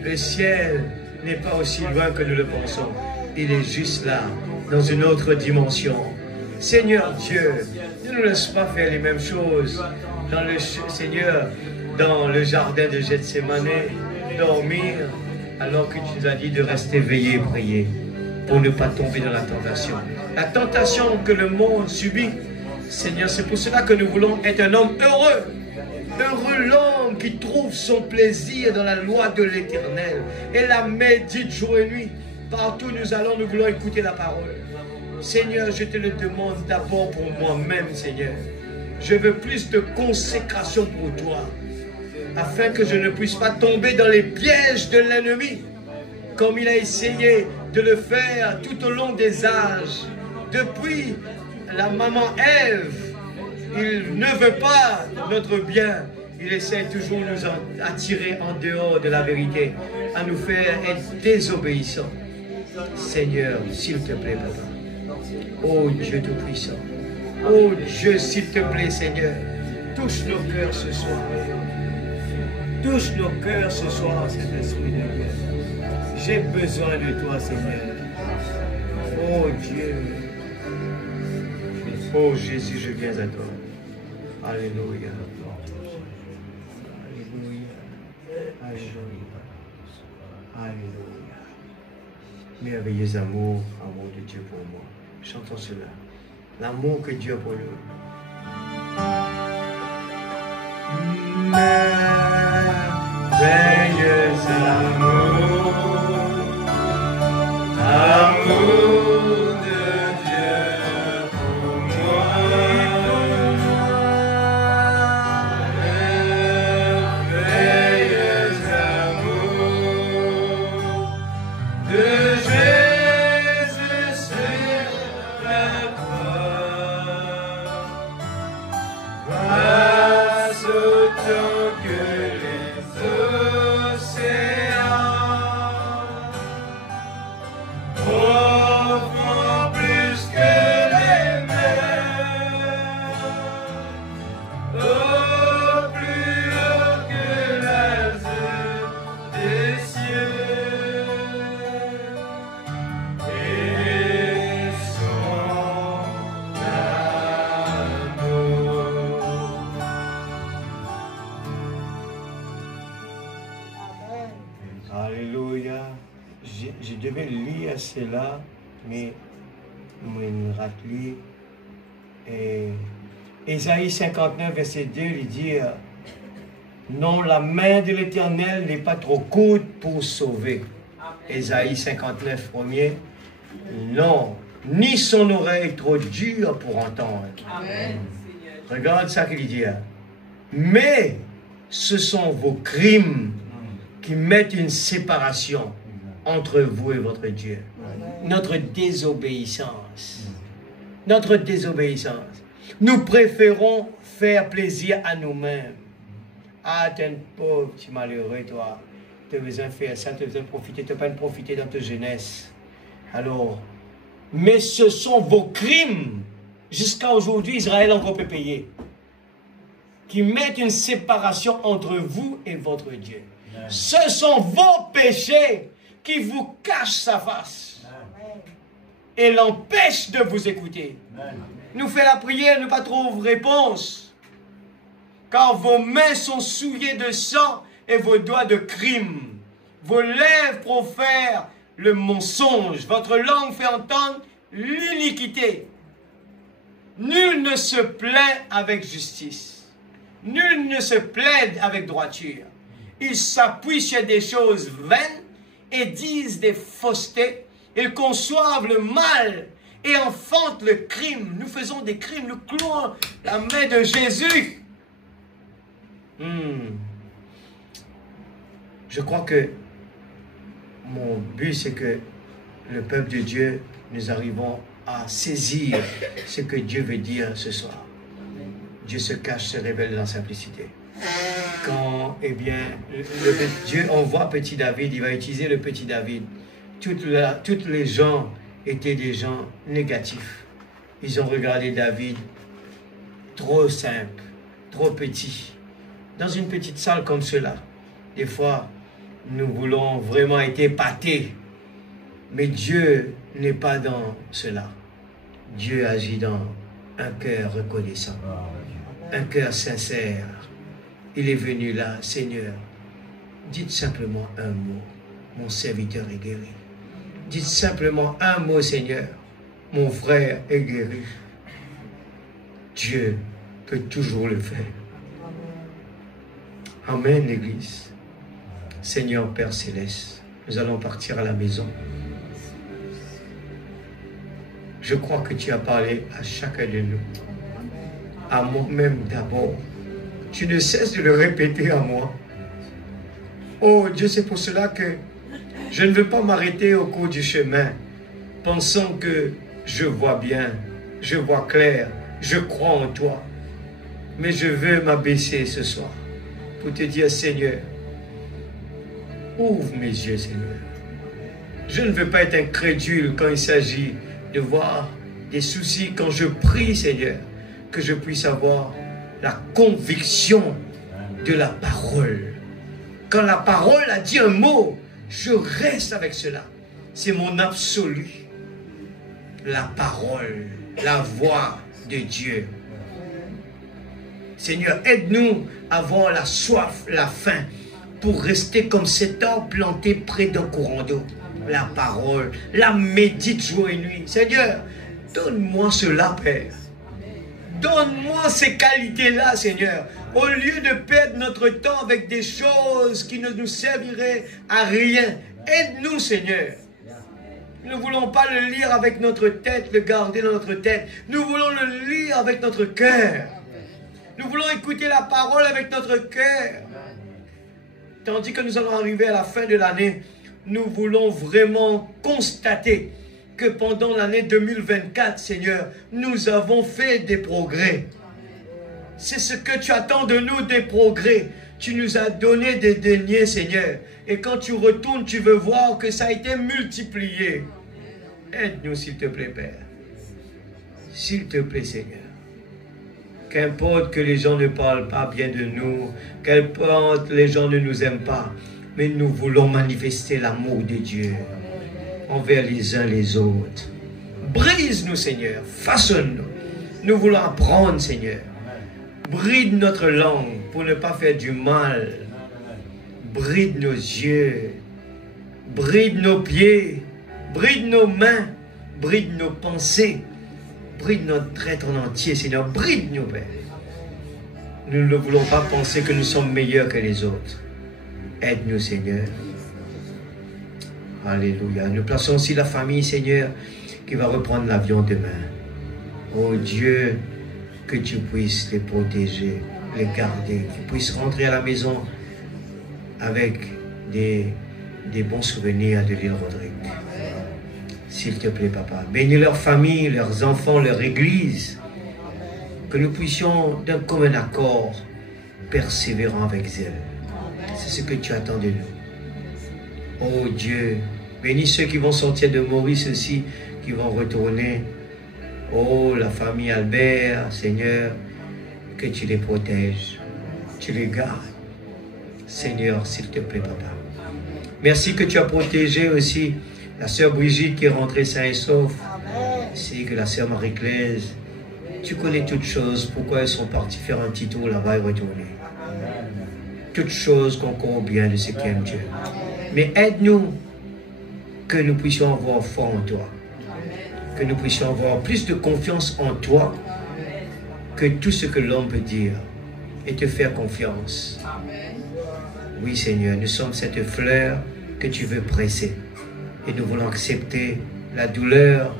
Le ciel n'est pas aussi loin que nous le pensons. Il est juste là, dans une autre dimension. Seigneur Dieu, ne nous laisse pas faire les mêmes choses dans le Seigneur, dans le jardin de Gethsémane, dormir, alors que tu nous as dit de rester veillé et prier pour ne pas tomber dans la tentation. La tentation que le monde subit, Seigneur, c'est pour cela que nous voulons être un homme heureux. Heureux l'homme qui trouve son plaisir dans la loi de l'Éternel et la médite jour et nuit. Partout où nous allons, nous voulons écouter la parole. Seigneur, je te le demande d'abord pour moi-même, Seigneur. Je veux plus de consécration pour toi, afin que je ne puisse pas tomber dans les pièges de l'ennemi, comme il a essayé de le faire tout au long des âges. Depuis la maman Ève, il ne veut pas notre bien. Il essaie toujours de nous attirer en dehors de la vérité, à nous faire être désobéissants. Seigneur, s'il te plaît, Papa. Oh Dieu Tout-Puissant. Oh Dieu, s'il te plaît, Seigneur. Touche nos cœurs ce soir. Touche nos cœurs ce soir, Saint-Esprit de Dieu. J'ai besoin de toi, Seigneur. Oh Dieu. Oh Jésus, je viens à toi. Alléluia. Alléluia. Alléluia. Alléluia. Merveilleux amour, amour de Dieu pour moi. Chantons cela. L'amour que Dieu a pour nous. Merveilleux amour, amour de Dieu pour moi. Merveilleux amour de Jésus sur la croix. Grâce au temps que les océans offrant plus que les mers, au plus haut que l'azur des cieux, et son amour. Alléluia. Je devais lire cela, mais je me rappelle. Ésaïe 59, verset 2, il dit non, la main de l'Éternel n'est pas trop courte pour sauver. Ésaïe 59, premier. Non, ni son oreille trop dure pour entendre. Amen. Regarde ça qu'il dit. Mais ce sont vos crimes qui mettent une séparation entre vous et votre Dieu. Notre désobéissance. Notre désobéissance. Nous préférons faire plaisir à nous-mêmes. Ah, t'es un pauvre, tu es malheureux, toi. Tu as besoin de faire ça, tu as besoin de profiter, tu n'as pas de profiter dans ta jeunesse. Alors, mais ce sont vos crimes. Jusqu'à aujourd'hui, Israël encore peut payer. Qui mettent une séparation entre vous et votre Dieu. Amen. Ce sont vos péchés qui vous cachent sa face. Amen. Et l'empêchent de vous écouter. Amen. Nous fait la prière, ne pas trouver réponse. Car vos mains sont souillées de sang et vos doigts de crime. Vos lèvres profèrent le mensonge. Votre langue fait entendre l'iniquité. Nul ne se plaint avec justice. Nul ne se plaide avec droiture. Ils s'appuient sur des choses vaines et disent des faussetés. Ils conçoivent le mal et enfantent le crime. Nous faisons des crimes, nous clouons la main de Jésus. Je crois que mon but, c'est que le peuple de Dieu, nous arrivons à saisir ce que Dieu veut dire ce soir. Dieu se cache, se révèle dans la simplicité. Quand, eh bien, Dieu envoie petit David, il va utiliser le petit David. Toutes les gens étaient des gens négatifs. Ils ont regardé David trop simple, trop petit. Dans une petite salle comme cela, des fois, nous voulons vraiment être épatés. Mais Dieu n'est pas dans cela. Dieu agit dans un cœur reconnaissant. Un cœur sincère. Il est venu là, Seigneur. Dites simplement un mot. Mon serviteur est guéri. Dites simplement un mot, Seigneur. Mon frère est guéri. Dieu peut toujours le faire. Amen, l'Église. Seigneur Père Céleste, nous allons partir à la maison. Je crois que tu as parlé à chacun de nous. À moi-même d'abord. Tu ne cesses de le répéter à moi. Oh Dieu, c'est pour cela que je ne veux pas m'arrêter au cours du chemin, pensant que je vois bien, je vois clair, je crois en toi. Mais je veux m'abaisser ce soir pour te dire, Seigneur, ouvre mes yeux, Seigneur. Je ne veux pas être incrédule quand il s'agit de voir des soucis. Quand je prie, Seigneur, que je puisse avoir la conviction de la parole. Quand la parole a dit un mot, je reste avec cela. C'est mon absolu. La parole, la voix de Dieu. Seigneur, aide-nous à avoir la soif, la faim, pour rester comme cet arbre planté près d'un courant d'eau. La parole, la médite jour et nuit. Seigneur, donne-moi cela, Père. Donne-moi ces qualités-là, Seigneur. Au lieu de perdre notre temps avec des choses qui ne nous serviraient à rien, aide-nous, Seigneur. Nous ne voulons pas le lire avec notre tête, le garder dans notre tête. Nous voulons le lire avec notre cœur. Nous voulons écouter la parole avec notre cœur. Tandis que nous allons arriver à la fin de l'année, nous voulons vraiment constater que pendant l'année 2024, Seigneur, nous avons fait des progrès. C'est ce que tu attends de nous, des progrès. Tu nous as donné des deniers, Seigneur. Et quand tu retournes, tu veux voir que ça a été multiplié. Aide-nous, s'il te plaît, Père. S'il te plaît, Seigneur. Qu'importe que les gens ne parlent pas bien de nous, qu'importe les gens ne nous aiment pas, mais nous voulons manifester l'amour de Dieu envers les uns les autres. Brise-nous, Seigneur, façonne-nous. Nous voulons apprendre, Seigneur. Bride notre langue pour ne pas faire du mal. Bride nos yeux. Bride nos pieds. Bride nos mains. Bride nos pensées. Bride notre être en entier, Seigneur. Bride-nous, Père. Nous ne voulons pas penser que nous sommes meilleurs que les autres. Aide-nous, Seigneur. Alléluia. Nous plaçons aussi la famille, Seigneur, qui va reprendre l'avion demain. Oh Dieu, que tu puisses les protéger, les garder, qu'ils puissent rentrer à la maison avec des bons souvenirs de l'île Rodrigue. S'il te plaît, Papa. Bénis leur famille, leurs enfants, leur église. Que nous puissions, d'un commun accord, persévérant avec elle. C'est ce que tu attends de nous. Oh Dieu, bénis ceux qui vont sortir de Maurice aussi, qui vont retourner. Oh, la famille Albert, Seigneur, que tu les protèges, tu les gardes. Seigneur, s'il te plaît, Papa. Merci que tu as protégé aussi la sœur Brigitte qui est rentrée sain et sauf. Ainsi que la sœur Marie-Claise. Tu connais toutes choses, pourquoi elles sont parties faire un petit tour là-bas et retourner. Toutes choses concourent bien de ceux qui aiment Dieu. Mais aide-nous que nous puissions avoir foi en toi. Que nous puissions avoir plus de confiance en toi que tout ce que l'homme peut dire et te faire confiance. Oui, Seigneur, nous sommes cette fleur que tu veux presser et nous voulons accepter la douleur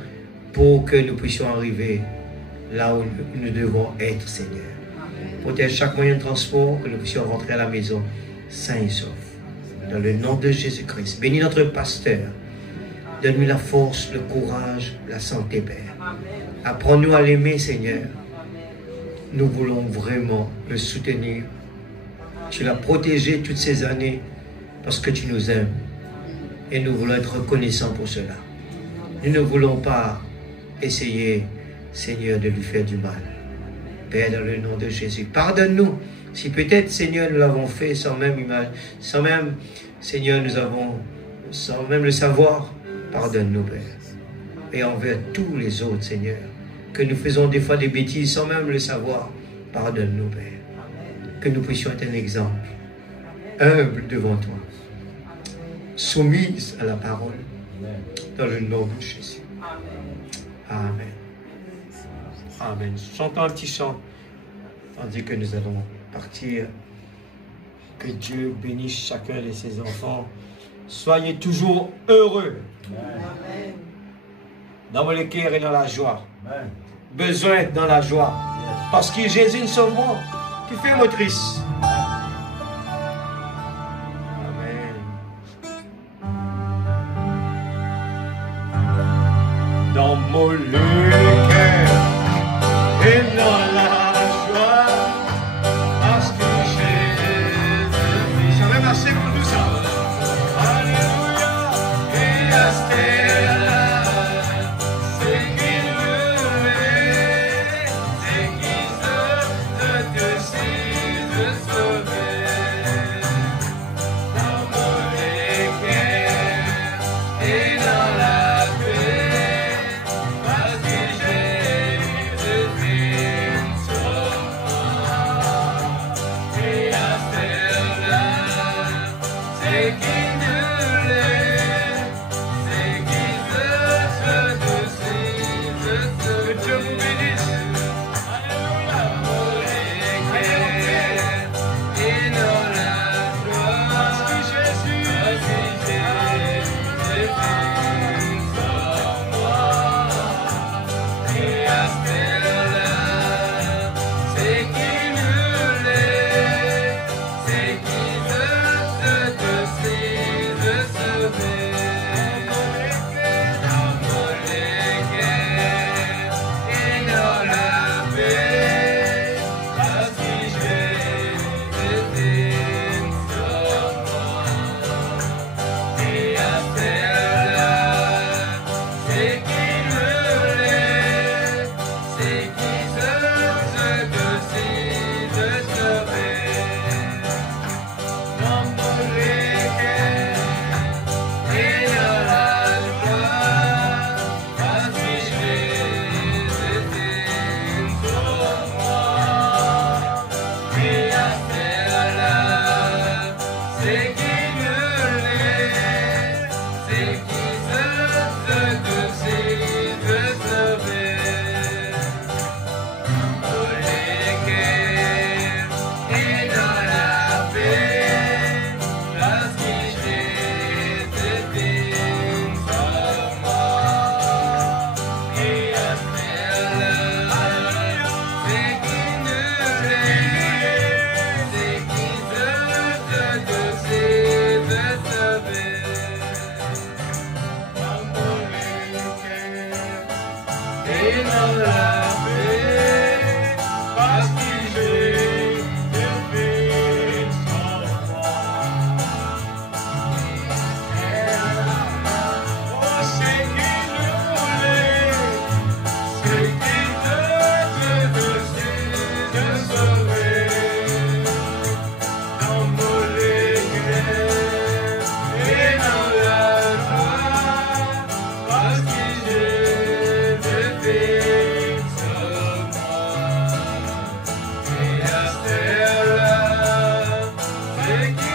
pour que nous puissions arriver là où nous devons être, Seigneur. Protège chaque moyen de transport, que nous puissions rentrer à la maison sains et saufs. Dans le nom de Jésus-Christ. Bénis notre pasteur. Donne-lui la force, le courage, la santé, Père. Apprends-nous à l'aimer, Seigneur. Nous voulons vraiment le soutenir. Tu l'as protégé toutes ces années parce que tu nous aimes. Et nous voulons être reconnaissants pour cela. Nous ne voulons pas essayer, Seigneur, de lui faire du mal. Père, dans le nom de Jésus, pardonne-nous. Si peut-être, Seigneur, nous l'avons fait sans même image, sans même, Seigneur, sans même le savoir, pardonne-nous, Père. Et envers tous les autres, Seigneur, que nous faisons des fois des bêtises sans même le savoir, pardonne-nous, Père. Que nous puissions être un exemple, humble devant toi, soumise à la parole, dans le nom de Jésus. Amen. Amen. Chantons un petit chant, tandis que nous allons partir. Que Dieu bénisse chacun de ses enfants. Soyez toujours heureux. Amen. dans le cœur et dans la joie. Besoin dans la joie. Parce que Jésus nous sauve moi. Qui fait motrice. Amen. Dans mon cœur et dans la joie. Parce que Jésus. Ça va marcher comme tout ça. Alléluia. Et Esther. Thank you.